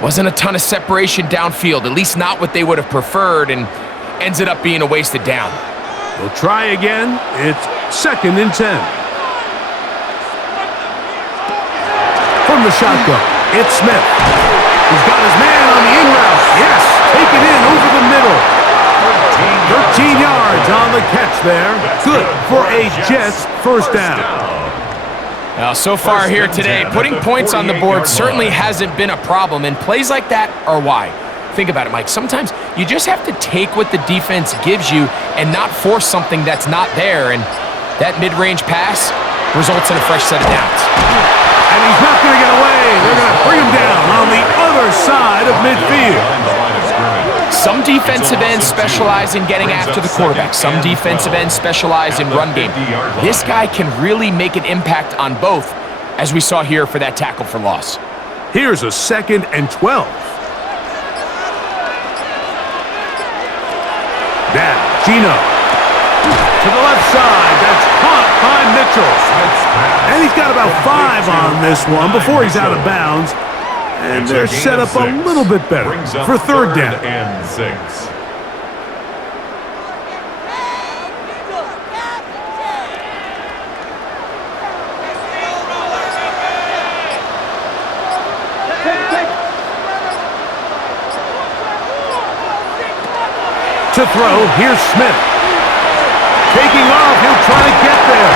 Wasn't a ton of separation downfield, at least not what they would have preferred, and ends it up being a wasted down. We'll try again. It's 2nd and 10. From the shotgun, it's Smith. He's got his man on the in route. Yes, take it in over the middle. there. Good for a Jets first down. Now, so far here today, putting points on the board certainly hasn't been a problem, and plays like that are why. Think about it, Mike. Sometimes you just have to take what the defense gives you and not force something that's not there, and that mid-range pass results in a fresh set of downs. And he's not going to get away. They're going to bring him down on the other side of midfield. Some defensive ends specialize in getting after the quarterback. Some defensive ends specialize in run game. This guy can really make an impact on both, as we saw here for that tackle for loss. Here's a 2nd and 12. Now, Gino. To the left side. That's caught by Mitchell. And he's got about 5 on this one before he's out of bounds. And they're set up a little bit better for 3rd down. And 6. To throw, here's Smith. Taking off, he'll try to get there.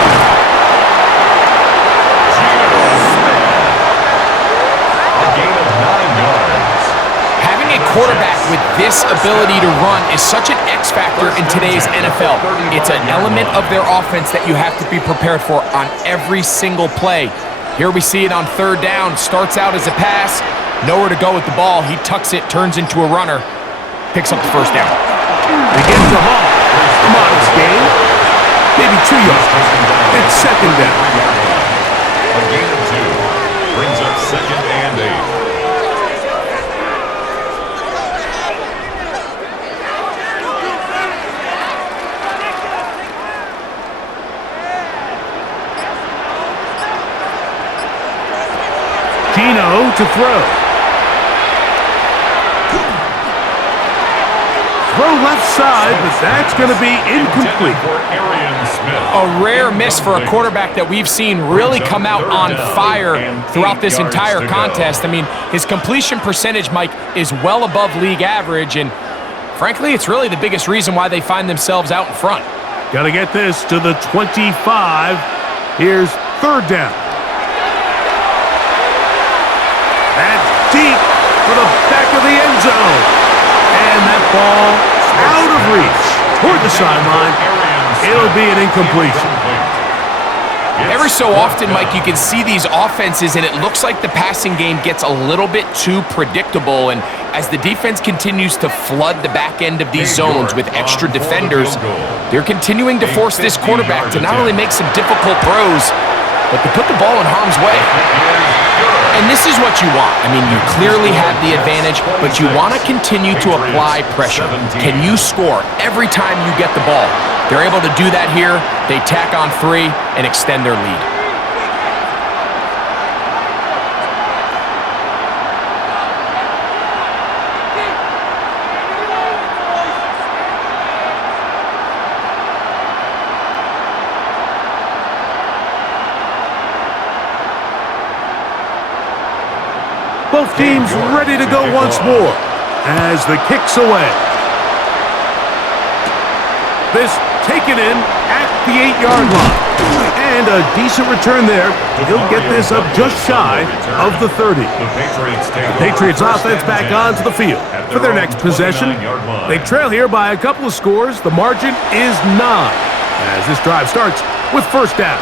A gain of 9 yards. Having a quarterback with this ability to run is such an X factor in today's NFL. It's an element of their offense that you have to be prepared for on every single play. Here we see it on 3rd down. Starts out as a pass. Nowhere to go with the ball. He tucks it, turns into a runner. Picks up the 1st down. Begins to haul. A modest gain. Maybe 2 yards. It's 2nd down. A gain of 2. Brings up 2nd and 8. Gino to throw. Throw left side, but that's going to be incomplete. A rare miss for a quarterback that we've seen really come out on fire throughout this entire contest. I mean, his completion percentage, Mike, is well above league average, and frankly, it's really the biggest reason why they find themselves out in front. Got to get this to the 25. Here's 3rd down. That's deep for the back of the end zone. And that ball out of reach toward the sideline. It'll be an incompletion. Every so often, Mike, you can see these offenses, and it looks like the passing game gets a little bit too predictable. And as the defense continues to flood the back end of these zones with extra defenders, they're continuing to force this quarterback to not only make some difficult throws, but to put the ball in harm's way. And this is what you want. I mean, you clearly have the advantage, but you want to continue to apply pressure. Can you score every time you get the ball? They're able to do that here. They tack on 3 and extend their lead. Both teams ready to go once more as the kick's away. This taken in at the 8-yard line. And a decent return there. He'll get this up just shy of the 30. The Patriots offense back onto the field for their next possession. They trail here by a couple of scores. The margin is 9 as this drive starts with 1st down.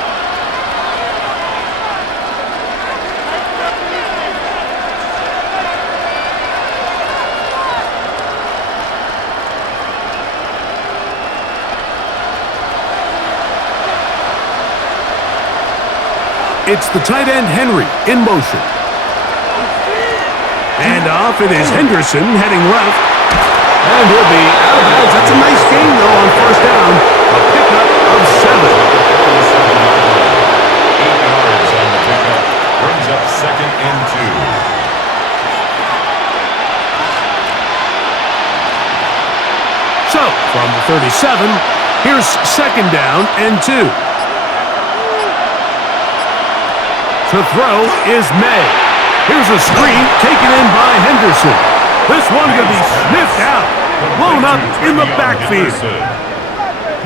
It's the tight end, Henry, in motion. And off it is Henderson heading left. And he'll be out of bounds. That's a nice gain, though, on 1st down. A pickup of 7. 8 yards on the pickup. Brings up 2nd and 2. So, from the 37, here's 2nd down and 2. To throw is May. Here's a screen taken in by Henderson. This one going to be sniffed out, blown up in the backfield.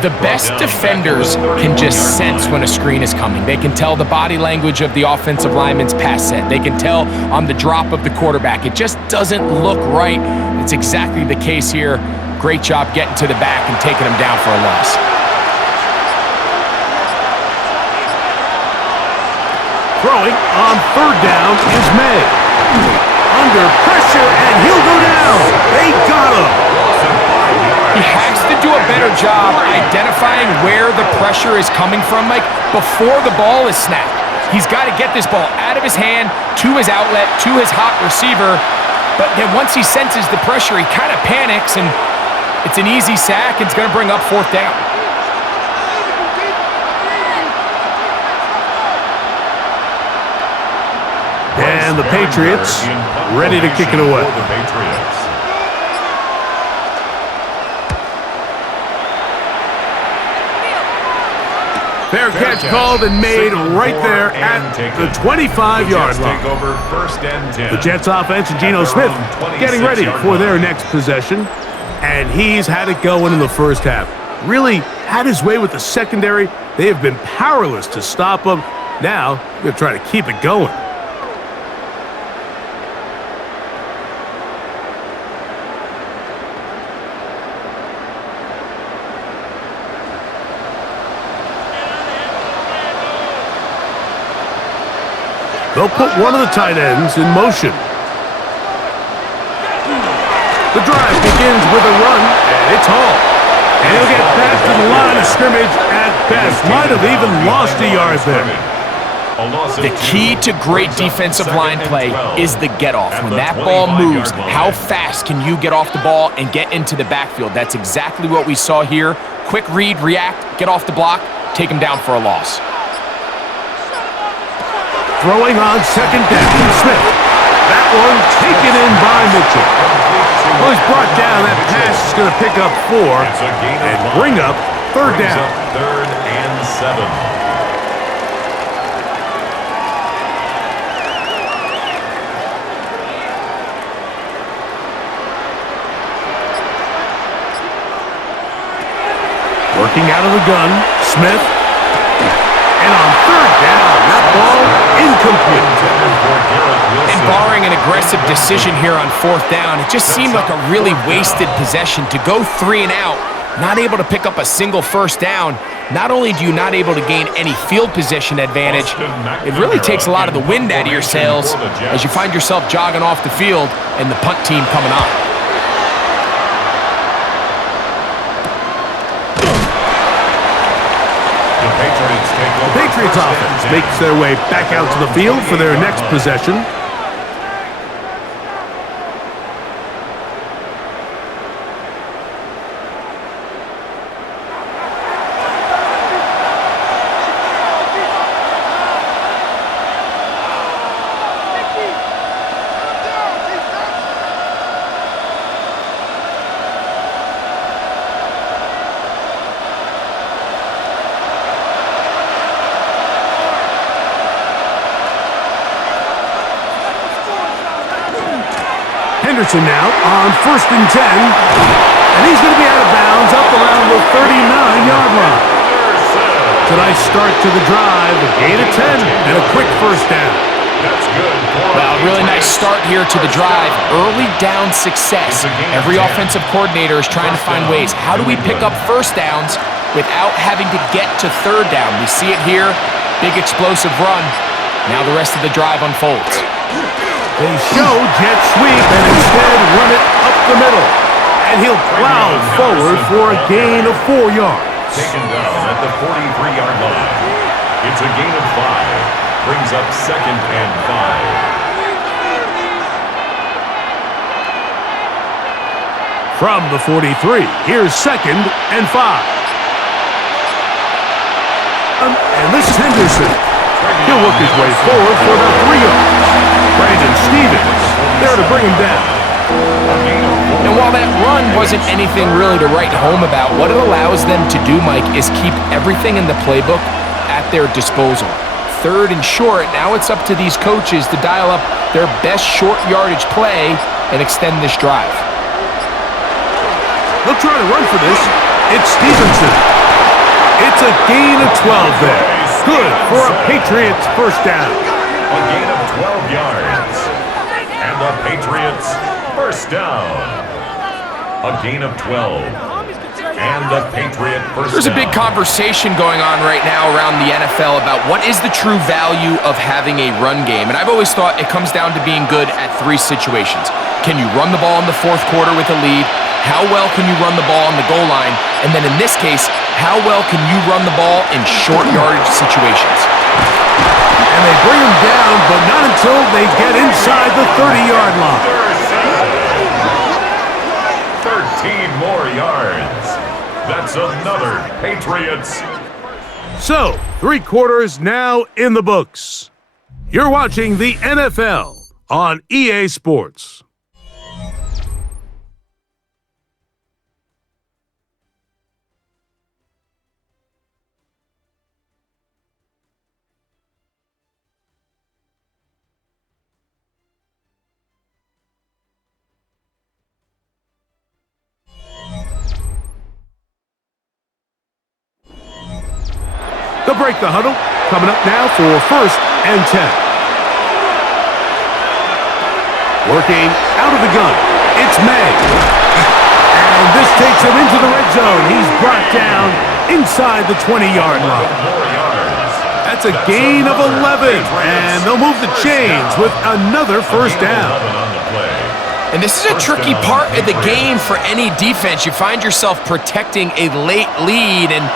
The best defenders can just sense when a screen is coming. They can tell the body language of the offensive lineman's pass set. They can tell on the drop of the quarterback. It just doesn't look right. It's exactly the case here. Great job getting to the back and taking him down for a loss. Throwing on third down is May. Under pressure, and he'll go down. They got him. He has to do a better job identifying where the pressure is coming from, Mike, before the ball is snapped. He's got to get this ball out of his hand, to his outlet, to his hot receiver. But then once he senses the pressure, he kind of panics, and it's an easy sack, and it's going to bring up fourth down. And the Patriots ready to kick it away. Fair catch called and made right there at the 25-yard line. The Jets offense and Geno Smith getting ready for their next possession. And he's had it going in the first half. Really had his way with the secondary. They have been powerless to stop him. Now, they're going to try to keep it going. They'll put one of the tight ends in motion. The drive begins with a run, and it's Hall. And he'll get back to the line of scrimmage at best. Might have even lost a yard there. The key to great defensive line play is the get-off. When that ball moves, how fast can you get off the ball and get into the backfield? That's exactly what we saw here. Quick read, react, get off the block, take him down for a loss. Throwing on second down, Smith. That one taken in by Mitchell. Well, he's brought down. That pass is going to pick up 4 and bring up third down. Third and 7. Working out of the gun, Smith. And on third down, that ball incomplete. And barring an aggressive decision here on fourth down, it just seemed like a really wasted possession to go 3 and out, not able to pick up a single first down. Not only do you not able to gain any field position advantage, it really takes a lot of the wind out of your sails as you find yourself jogging off the field and the punt team coming on. The Patriots offense makes their way back out to the field for their next possession. Henderson now on 1st and 10, and he's going to be out of bounds up around the 39-yard line. It's a nice start to the drive, a gain of 10, and a quick first down. That's good. Well, really nice start here to the drive. Early down success. Every offensive coordinator is trying to find ways. How do we pick up first downs without having to get to third down? We see it here. Big explosive run. Now the rest of the drive unfolds. They show jet sweep and instead run it up the middle. And he'll plow forward for a gain of 4 yards. Taken down at the 43-yard line. It's a gain of 5. Brings up 2nd and 5. From the 43, here's 2nd and 5. And this is Henderson. He'll work his way forward for about 3 yards. Brandon Stevens there to bring him down. And while that run wasn't anything really to write home about, what it allows them to do, Mike, is keep everything in the playbook at their disposal. 3rd and short, now it's up to these coaches to dial up their best short yardage play and extend this drive. They'll try to run for this. It's Stevenson. It's a gain of 12 there. Good for a Patriots first down. A gain of 12 yards. And the Patriots first down. A gain of 12. And the Patriot first There's a big down. conversation going on right now around the NFL about what is the true value of having a run game. And I've always thought it comes down to being good at three situations. Can you run the ball in the fourth quarter with a lead? How well can you run the ball on the goal line? And then in this case, how well can you run the ball in short yardage situations? And they bring him down, but not until they get inside the 30-yard line. 13 more yards. That's another Patriots. So, 3 quarters now in the books. You're watching the NFL on EA Sports. They'll break the huddle. Coming up now for 1st and 10. Working out of the gun. It's May. And this takes him into the red zone. He's brought down inside the 20-yard line. That's a gain of 11. And they'll move the chains with another first down. And this is a tricky part of the game for any defense. You find yourself protecting a late lead, and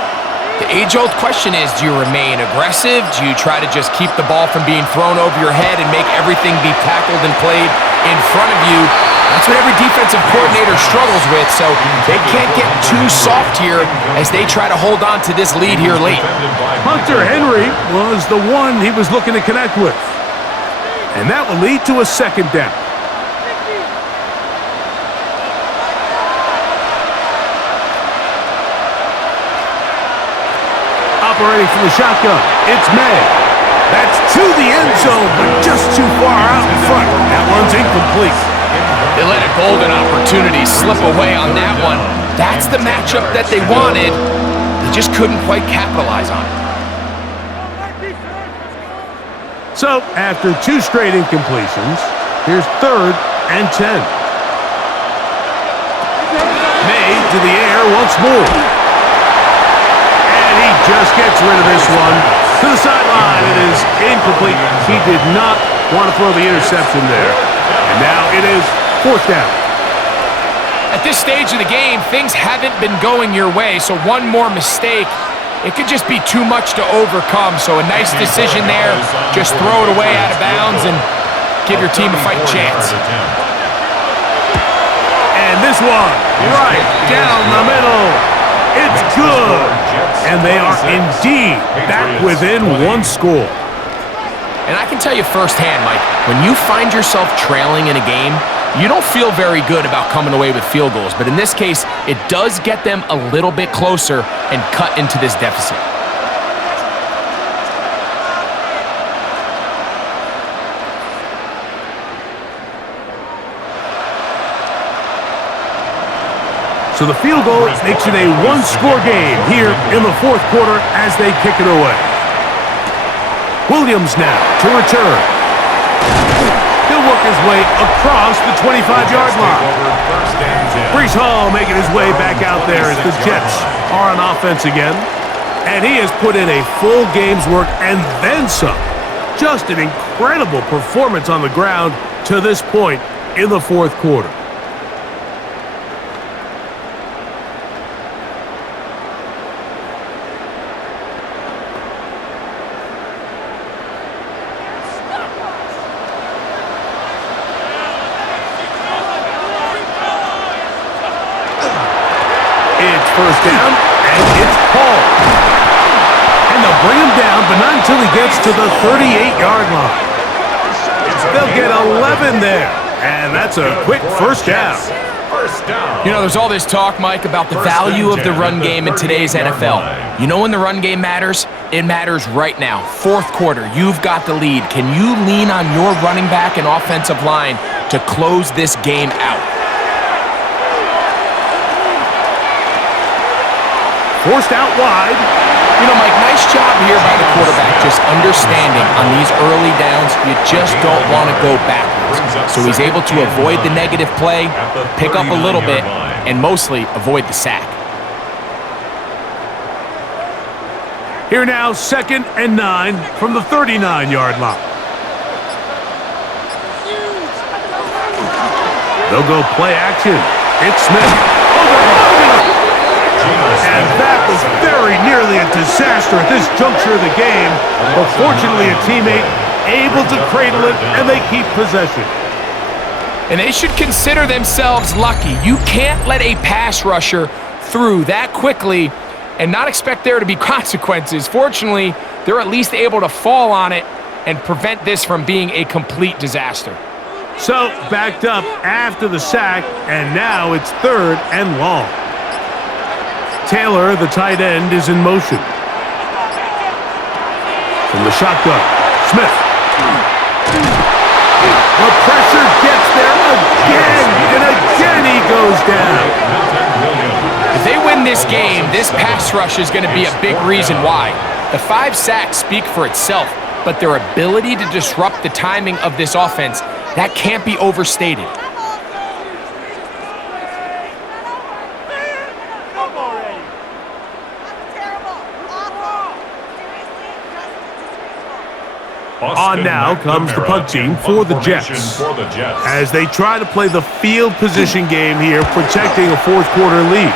the age-old question is, do you remain aggressive? Do you try to just keep the ball from being thrown over your head and make everything be tackled and played in front of you? That's what every defensive coordinator struggles with, so they can't get too soft here as they try to hold on to this lead here late. Hunter Henry was the one he was looking to connect with. And that will lead to a second down. Operating from the shotgun, it's May. That's to the end zone, but just too far out in front. That one's incomplete. They let a golden opportunity slip away on that one. That's the matchup that they wanted. They just couldn't quite capitalize on it. So, after 2 straight incompletions, here's 3rd and 10. May to the air once more. And he just gets rid of this one. To the sideline, it is incomplete. He did not want to throw the interception there. And now it is 4th down. At this stage of the game, things haven't been going your way, so one more mistake, it could just be too much to overcome. So a nice decision there. Just throw it away out of bounds and give your team a fighting chance. And this one, right down the middle. It's good. And they are indeed back within 1 score. And I can tell you firsthand, Mike, when you find yourself trailing in a game, you don't feel very good about coming away with field goals. But in this case, it does get them a little bit closer and cut into this deficit. So the field goal makes it a 1-score game here in the 4th quarter as they kick it away. Williams now to return. He'll work his way across the 25-yard line. Breece Hall making his way back out there as the Jets are on offense again. And he has put in a full game's work and then some. Just an incredible performance on the ground to this point in the 4th quarter. First down, and it's Paul. And they'll bring him down, but not until he gets to the 38-yard line. They'll get 11 there, and that's a quick first down. You know, there's all this talk, Mike, about the value of the run game in today's NFL. You know when the run game matters? It matters right now. 4th quarter, you've got the lead. Can you lean on your running back and offensive line to close this game out? forced out wide. You know, Mike, nice job here by the quarterback, just understanding on these early downs, you just don't want to go backwards. So he's able to avoid the negative play, pick up a little bit, and mostly avoid the sack. Here now, 2nd and 9 from the 39-yard line. They'll go play action. It's Smith. And that was very nearly a disaster at this juncture of the game. But fortunately, a teammate able to cradle it, and they keep possession. And they should consider themselves lucky. You can't let a pass rusher through that quickly and not expect there to be consequences. Fortunately, they're at least able to fall on it and prevent this from being a complete disaster. So, backed up after the sack, and now it's 3rd and long. Taylor, the tight end, is in motion. From the shotgun, Smith. The pressure gets there again, and again he goes down. If they win this game, this pass rush is going to be a big reason why. The 5 sacks speak for itself, but their ability to disrupt the timing of this offense, that can't be overstated. On now comes the punt team for the Jets. As they try to play the field position game here, protecting a 4th quarter lead.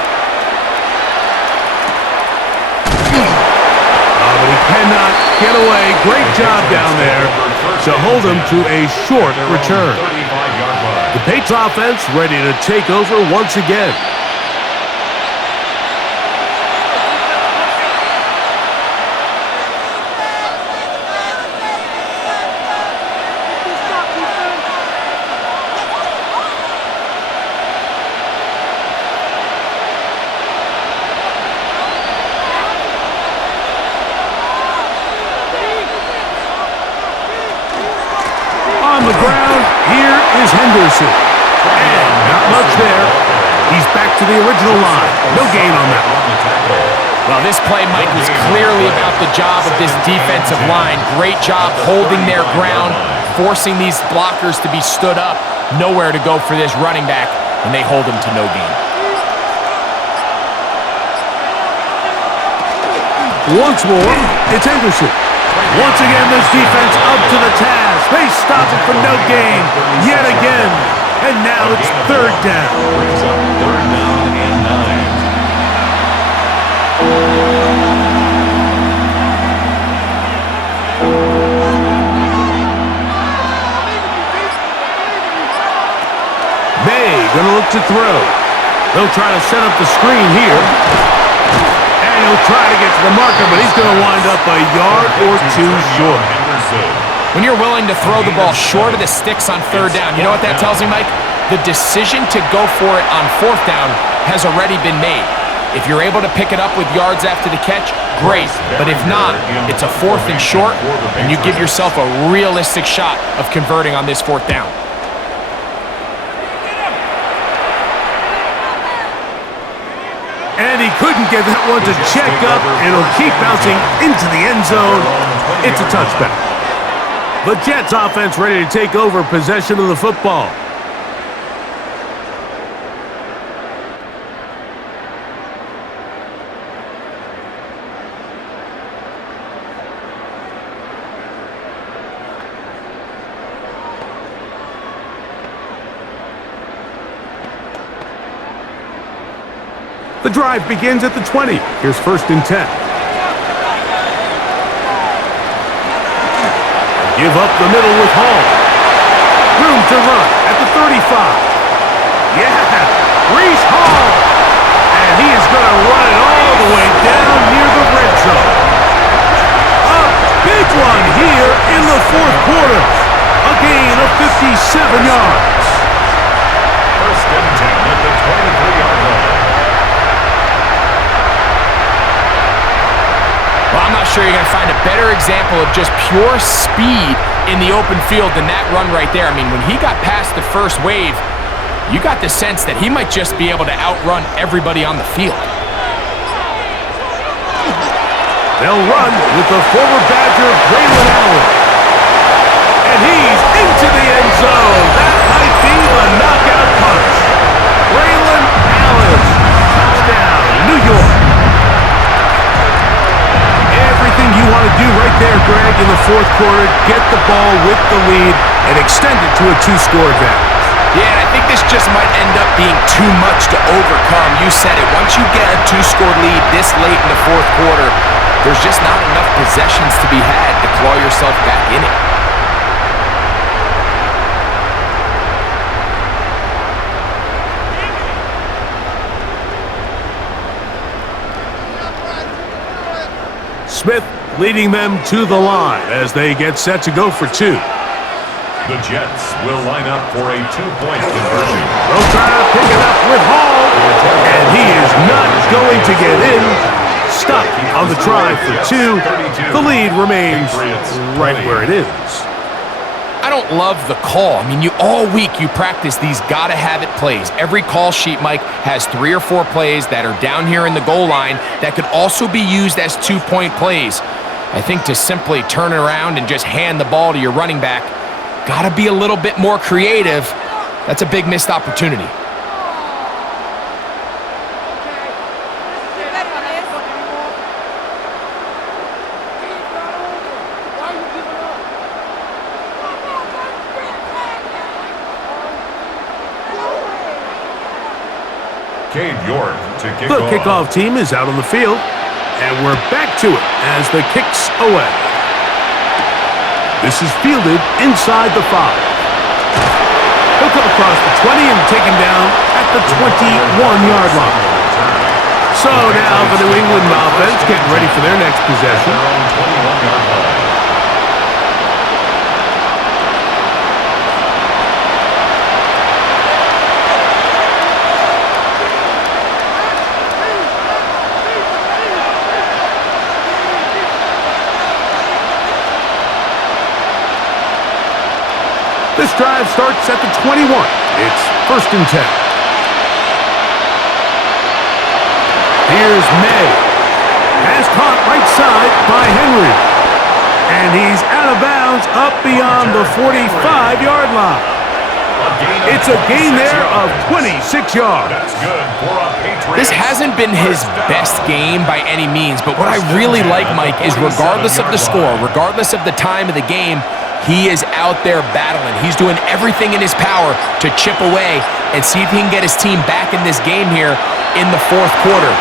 But he cannot get away. Great job down there to hold him to a short return. The Patriots offense ready to take over once again. On the ground, here is Henderson. And not much there. He's back to the original line. No gain on that one. Well, this play, Mike, was clearly about the job of this defensive line. Great job holding their ground, forcing these blockers to be stood up. Nowhere to go for this running back, and they hold him to no gain. Once more, it's Henderson. Once again, this defense up to the task. They stop it for no gain yet again. And now it's 3rd down. Brings up 3rd down and 9. May gonna look to throw. They'll try to set up the screen here. And he'll try to get to the marker, but he's going to wind up a yard or 2 short. When you're willing to throw the ball short of the sticks on 3rd down, you know what that tells me, Mike? The decision to go for it on 4th down has already been made. If you're able to pick it up with yards after the catch, great. But if not, it's a 4th and short, and you give yourself a realistic shot of converting on this 4th down. And he couldn't get that one to check up, and it'll keep bouncing into the end zone. It's a touchback. The Jets offense ready to take over possession of the football. The drive begins at the 20. Here's 1st and 10. Give up the middle with Hall. Room to run at the 35. Yeah, Reese Hall. And he is going to run it all the way down near the red zone. A big one here in the 4th quarter. A gain of 57 yards. 1st and 10 at the 23-yard line. Well, I'm not sure you're going to find a better example of just pure speed in the open field than that run right there. I mean, when he got past the first wave, you got the sense that he might just be able to outrun everybody on the field. They'll run with the former Badger, Braylon Allen. And he's into the end zone. That might be the knockout punch. Braylon Allen, touchdown, New York. Everything you want to do right there, Greg, in the fourth quarter, get the ball with the lead and extend it to a two-score advantage. Yeah, and I think this just might end up being too much to overcome. You said it. Once you get a two-score lead this late in the fourth quarter, there's just not enough possessions to be had to claw yourself back in it. Smith leading them to the line as they get set to go for two. The Jets will line up for a two-point conversion. They'll try to pick it up with Hall, and he is not going to get in. Stuck on the try for two. The lead remains right where it is. I don't love the call. I mean, all week you practice these gotta-have-it plays. Every call sheet, Mike, has 3 or 4 plays that are down here in the goal line that could also be used as two-point plays. I think to simply turn it around and just hand the ball to your running back, gotta be a little bit more creative. That's a big missed opportunity. The kickoff team is out on the field, and we're back to it as the kick's away. This is fielded inside the 5. He'll come across the 20 and take him down at the 21-yard line. So now the New England offense getting ready for their next possession. This drive starts at the 21. It's 1st and 10. Here's May. Pass caught right side by Henry. And he's out of bounds up beyond the 45-yard line. It's a gain there of 26 yards. This hasn't been his best game by any means, but what I really like, Mike, is regardless of the score, regardless of the time of the game, he is out there battling. He's doing everything in his power to chip away and see if he can get his team back in this game here in the fourth quarter.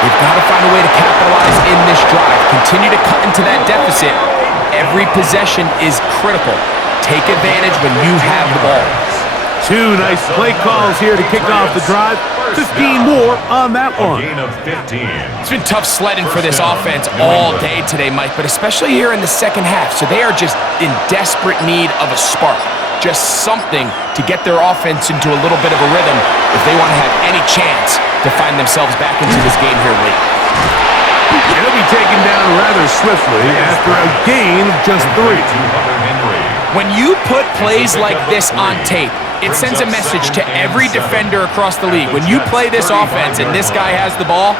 They've got to find a way to capitalize in this drive. Continue to cut into that deficit. Every possession is critical. Take advantage when you have the ball. 2 nice play calls here to kick off the drive. 15 more on that one. It's been tough sledding for this offense all day today, Mike, but especially here in the second half. So they are just in desperate need of a spark. Just something to get their offense into a little bit of a rhythm if they want to have any chance to find themselves back into this game here late. It'll be taken down rather swiftly after a gain of just 3. When you put plays like this on tape, it sends a message to every defender across the league. When you play this offense and this guy has the ball,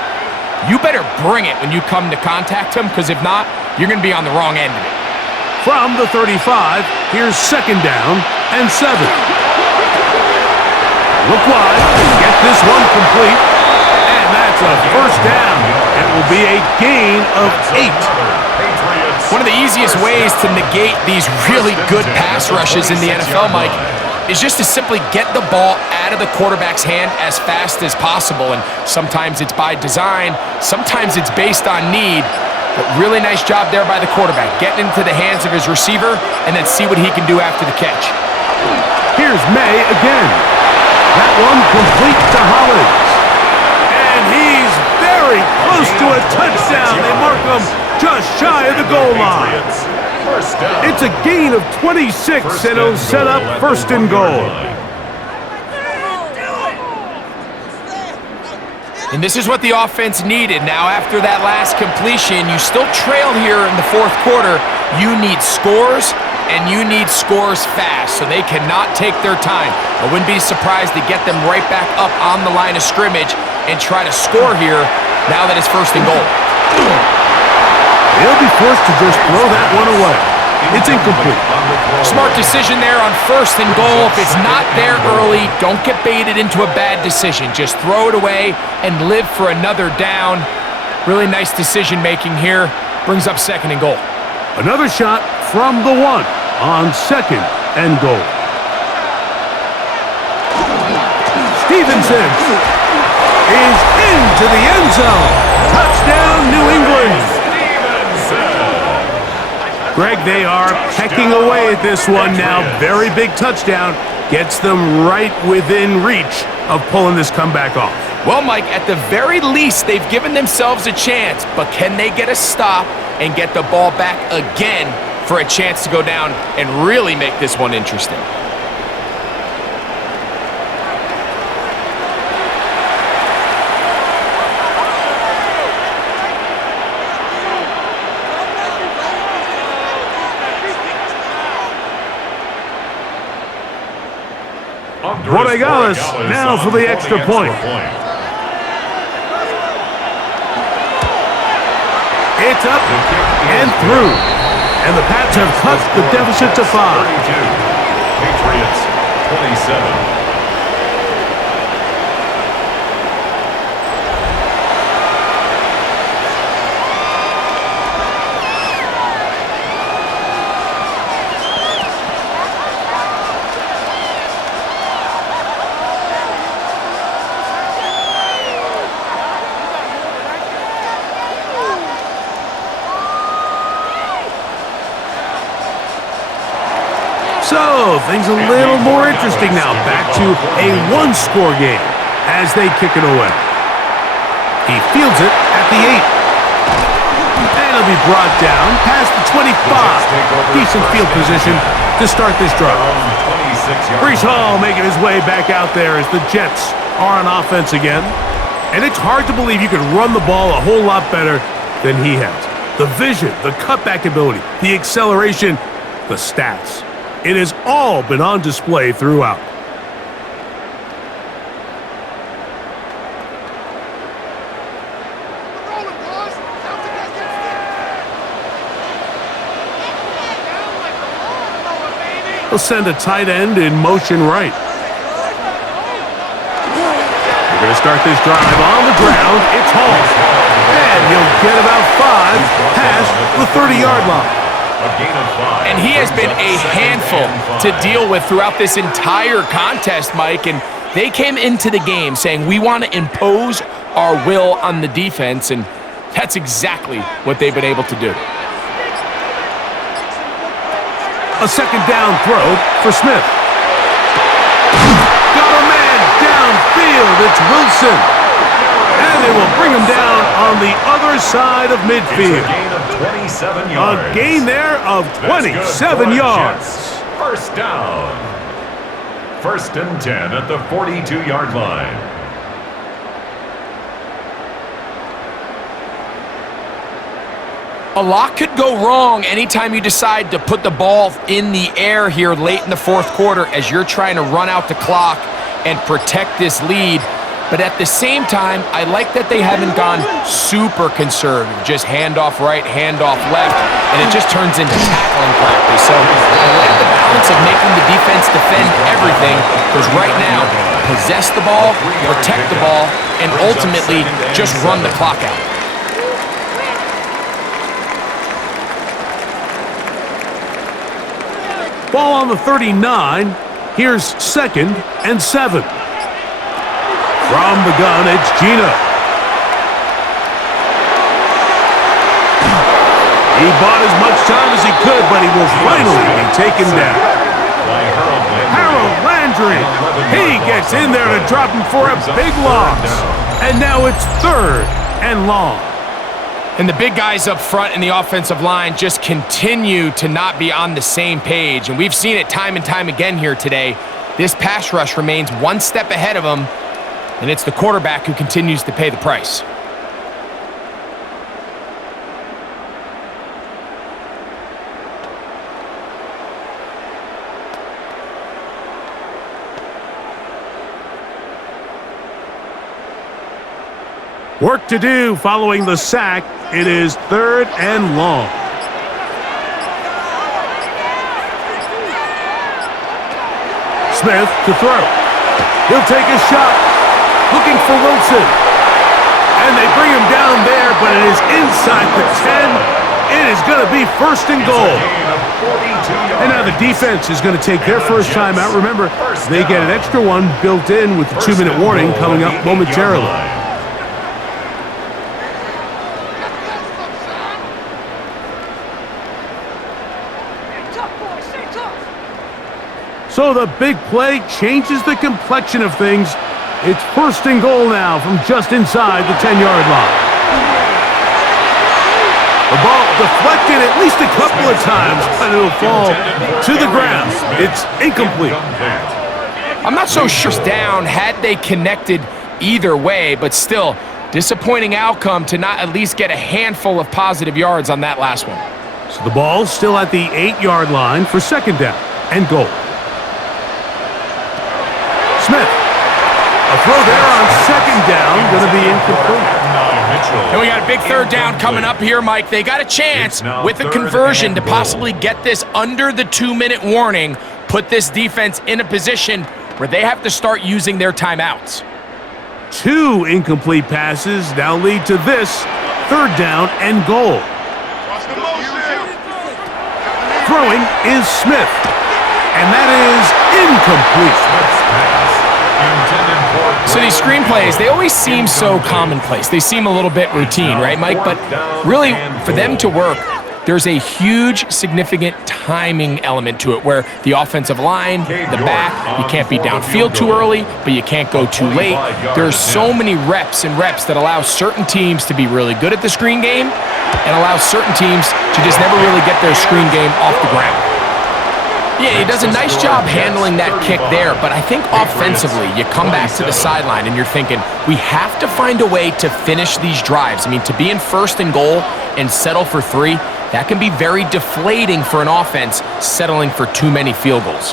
you better bring it when you come to contact him, because if not, you're going to be on the wrong end of it. From the 35, here's 2nd down and 7. Look wide, get this one complete, and that's a 1st down. It will be a gain of 8. One of the easiest ways to negate these really good pass rushes in the NFL, Mike, is just to simply get the ball out of the quarterback's hand as fast as possible. And sometimes it's by design, sometimes it's based on need. But really nice job there by the quarterback, getting into the hands of his receiver and then see what he can do after the catch. Here's May again. That one complete to Hollins. And he's very close to a touchdown. They mark him just shy of the goal line. It's a gain of 26, and it'll set up 1st and goal. And this is what the offense needed. Now, after that last completion, you still trail here in the fourth quarter. You need scores, and you need scores fast, so they cannot take their time. I wouldn't be surprised to get them right back up on the line of scrimmage and try to score here now that it's 1st and goal. He'll be forced to just throw that one away. It's incomplete. Smart decision there on 1st and goal. If it's not there early, don't get baited into a bad decision. Just throw it away and live for another down. Really nice decision making here. Brings up 2nd and goal. Another shot from the 1 on 2nd and goal. Stevenson is into the end zone. Touchdown, New England. Greg, they are pecking away at this one now. Very big touchdown. Gets them right within reach of pulling this comeback off. Well, Mike, at the very least, they've given themselves a chance, but can they get a stop and get the ball back again for a chance to go down and really make this one interesting? Borregales now for the extra point. It's up and through. And the Pats have cut the deficit to 5. Patriots 27. So, things a little more interesting now. Back to a one-score game as they kick it away. He fields it at the 8. And it'll be brought down past the 25. Decent field position to start this drive. Breece Hall making his way back out there as the Jets are on offense again. And it's hard to believe you could run the ball a whole lot better than he has. The vision, the cutback ability, the acceleration, the stats. It has all been on display throughout. He'll send a tight end in motion right. We're going to start this drive on the ground. It's Hall. And he'll get about 5 past the 30-yard line. And he has been a handful to deal with throughout this entire contest, Mike. And they came into the game saying, we want to impose our will on the defense. And that's exactly what they've been able to do. A second down throw for Smith. Got a man downfield. It's Wilson. And they will bring him down on the other side of midfield. It's a gain of 27 yards. A gain there of 27 yards. First down. 1st and 10 at the 42-yard line. A lot could go wrong anytime you decide to put the ball in the air here late in the 4th quarter as you're trying to run out the clock and protect this lead. But at the same time, I like that they haven't gone super conservative. Just handoff right, handoff left, and it just turns into tackling practice. So I like the balance of making the defense defend everything, because right now, possess the ball, protect the ball, and ultimately just run the clock out. Ball on the 39. Here's 2nd and 7. From the gun, it's Gino. He bought as much time as he could, but he will finally be taken down. Harold Landry. He gets in there to drop him for a big loss. And now it's 3rd and long. And the big guys up front in the offensive line just continue to not be on the same page. And we've seen it time and time again here today. This pass rush remains one step ahead of them. And it's the quarterback who continues to pay the price. Work to do following the sack. It is 3rd and long. Smith to throw. He'll take a shot. Looking for Wilson. And they bring him down there, but it is inside the 10. It is going to be 1st and goal. And now the defense is going to take their first time out. Remember, they get an extra one built in with the 2-minute warning coming up momentarily. So the big play changes the complexion of things. It's 1st and goal now from just inside the 10-yard line. The ball deflected at least a couple of times, but it'll fall to the ground. It's incomplete. I'm not so sure down had they connected either way, but still, disappointing outcome to not at least get a handful of positive yards on that last one. So the ball's still at the 8-yard line for 2nd down and goal. Smith. A throw there on 2nd down, going to be incomplete. And we got a big 3rd down coming up here, Mike. They got a chance with a conversion to possibly get this under the 2-minute warning, put this defense in a position where they have to start using their timeouts. 2 incomplete passes now lead to this 3rd down and goal. Throwing is Smith, and that is incomplete. So these screenplays, they always seem so commonplace. They seem a little bit routine, right, Mike? But really, for them to work, there's a huge, significant timing element to it where the offensive line, the back, you can't be downfield too early, but you can't go too late. There's so many reps and reps that allow certain teams to be really good at the screen game and allow certain teams to just never really get their screen game off the ground. Yeah, he does a nice job handling that kick there, but I think offensively, you come back to the sideline and you're thinking, we have to find a way to finish these drives. I mean, to be in 1st and goal and settle for 3, that can be very deflating for an offense settling for too many field goals.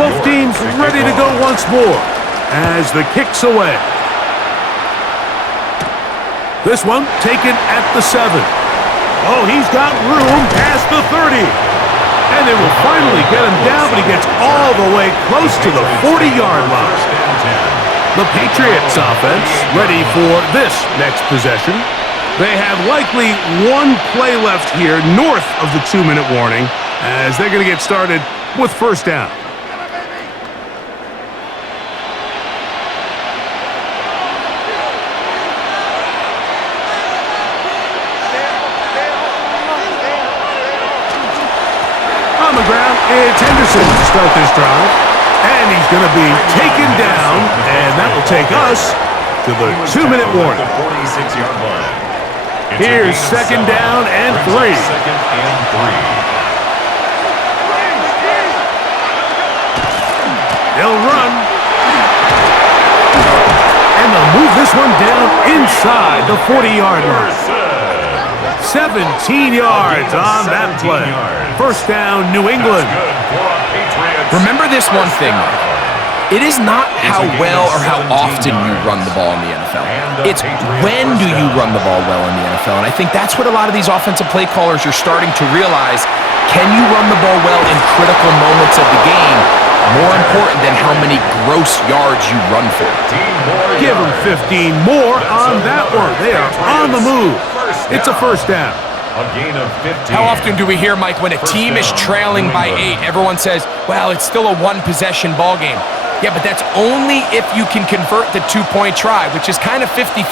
Both teams ready to go once more as the kick's away. This one taken at the 7. Oh, he's got room past the 30. And they will finally get him down, but he gets all the way close to the 40-yard line. The Patriots offense ready for this next possession. They have likely 1 play left here north of the 2-minute warning as they're going to get started with 1st down. On the ground, it's Henderson to start this drive. And he's going to be taken down, and that will take us to the 2-minute warning. Here's 2nd down and 3. They'll run. And they'll move this one down inside the 40-yard line. 17 yards on that play. 1st down, New England. Remember this one thing, it is not how well or how often you run the ball in the NFL. It's when do you run the ball well in the NFL. And I think that's what a lot of these offensive play callers are starting to realize. Can you run the ball well in critical moments of the game? More important than how many gross yards you run for. Give them 15 more on that one. They are on the move. It's a 1st down. A gain of 15. How often do we hear, Mike, when a team is trailing by 8, everyone says, well, it's still a 1-possession ball game. Yeah, but that's only if you can convert the 2-point try, which is kind of 50-50.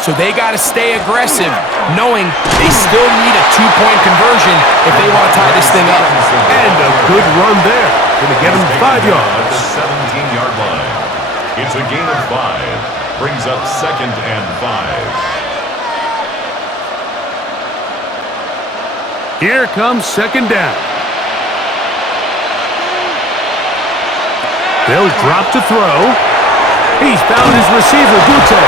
So they got to stay aggressive, knowing they still need a 2-point conversion if they want to tie this thing up. And a good run there. Going to get him 5 yards. The 17-yard line. It's a gain of 5. Brings up 2nd and 5. Here comes 2nd down. They'll drop to throw. He's found his receiver, Butte.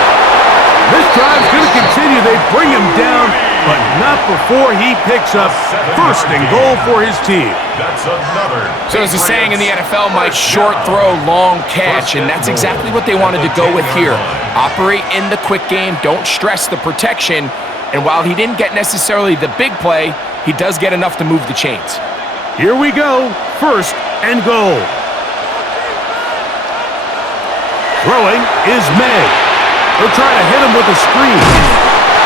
This drive's going to continue. They bring him down, but not before he picks up first and goal for his team. That's another. So there's a saying in the NFL, Mike, short throw, long catch, and that's exactly what they wanted to go with here. Operate in the quick game, don't stress the protection, and while he didn't get necessarily the big play, he does get enough to move the chains. Here we go, first and goal. Throwing is May. He'll try to hit him with a screen.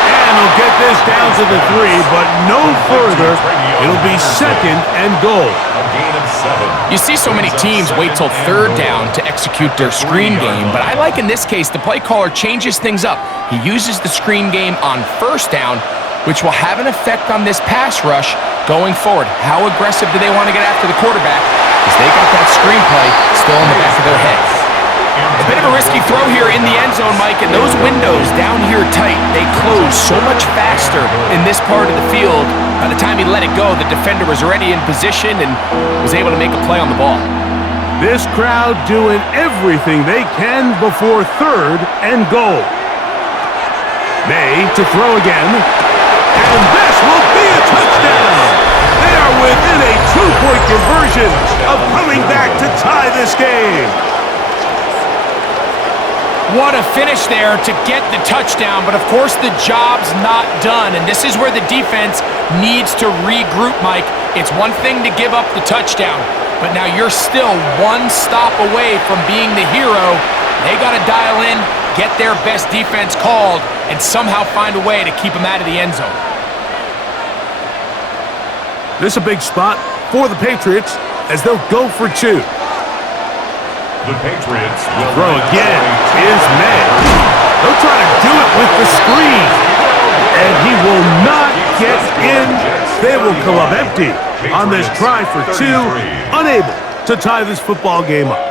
And he'll get this down to the 3, but no further. It'll be second and goal. A gain of 7. You see so many teams wait till third down to execute their screen game, but I like in this case the play caller changes things up. He uses the screen game on first down, which will have an effect on this pass rush going forward. How aggressive do they want to get after the quarterback? Because they got that screen play still in the back of their head. A bit of a risky throw here in the end zone, Mike, and those windows down here tight, they close so much faster in this part of the field. By the time he let it go, the defender was already in position and was able to make a play on the ball. This crowd doing everything they can before third and goal. May to throw again, and this will be a touchdown. They are within a 2-point conversion of coming back to tie this game. What a finish there to get the touchdown, but of course the job's not done, and this is where the defense needs to regroup, Mike. It's one thing to give up the touchdown, but now you're still one stop away from being the hero. They got to dial in, get their best defense called, and somehow find a way to keep them out of the end zone. This is a big spot for the Patriots as they'll go for 2. The Patriots will Throw again is May. They'll try to do it with the screen. And he will not get in. They will come up empty on this try for 2. Unable to tie this football game up.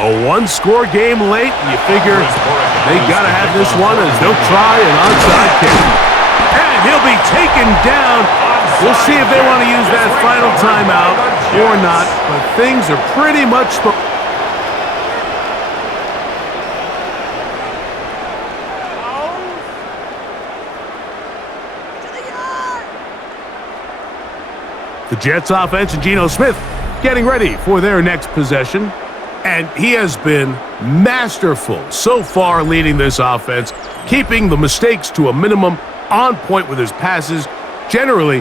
A one-score game late, and you figure they got to have this one as they'll try an onside kick. And he'll be taken down. We'll see if they want to use that final timeout or not, but things are pretty much... The Jets offense and Geno Smith getting ready for their next possession. And he has been masterful so far leading this offense, keeping the mistakes to a minimum, on point with his passes, generally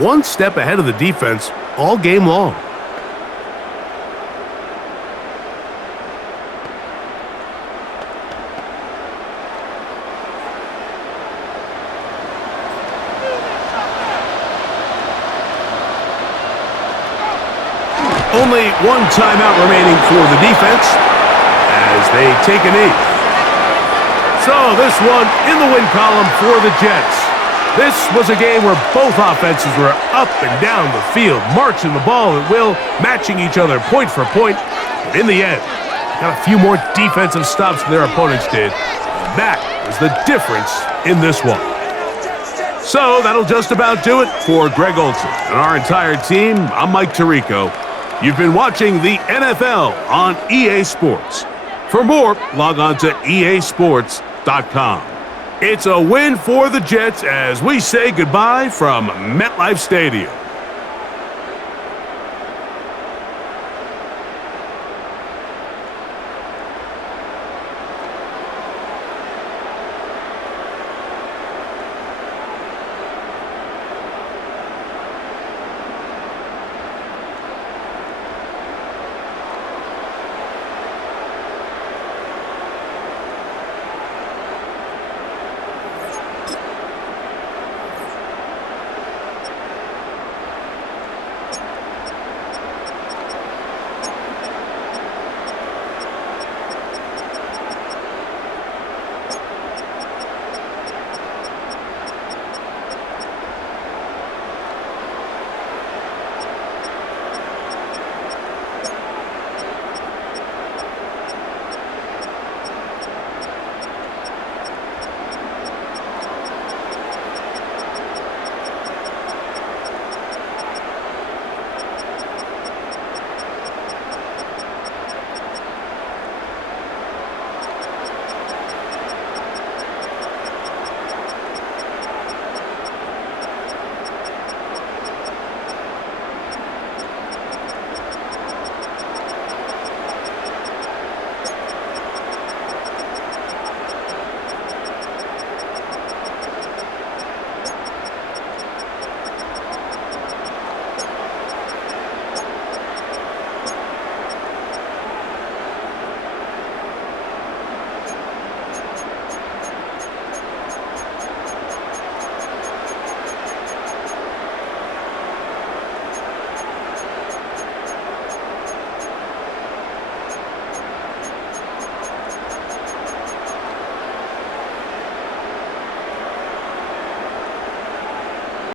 one step ahead of the defense all game long. Only one timeout remaining for the defense as they take a knee. So this one in the win column for the Jets. This was a game where both offenses were up and down the field, marching the ball at will, matching each other point for point. But in the end, got a few more defensive stops than their opponents did. And that was the difference in this one. So that'll just about do it for Greg Olson and our entire team. I'm Mike Tirico. You've been watching the NFL on EA Sports. For more, log on to easports.com. It's a win for the Jets as we say goodbye from MetLife Stadium.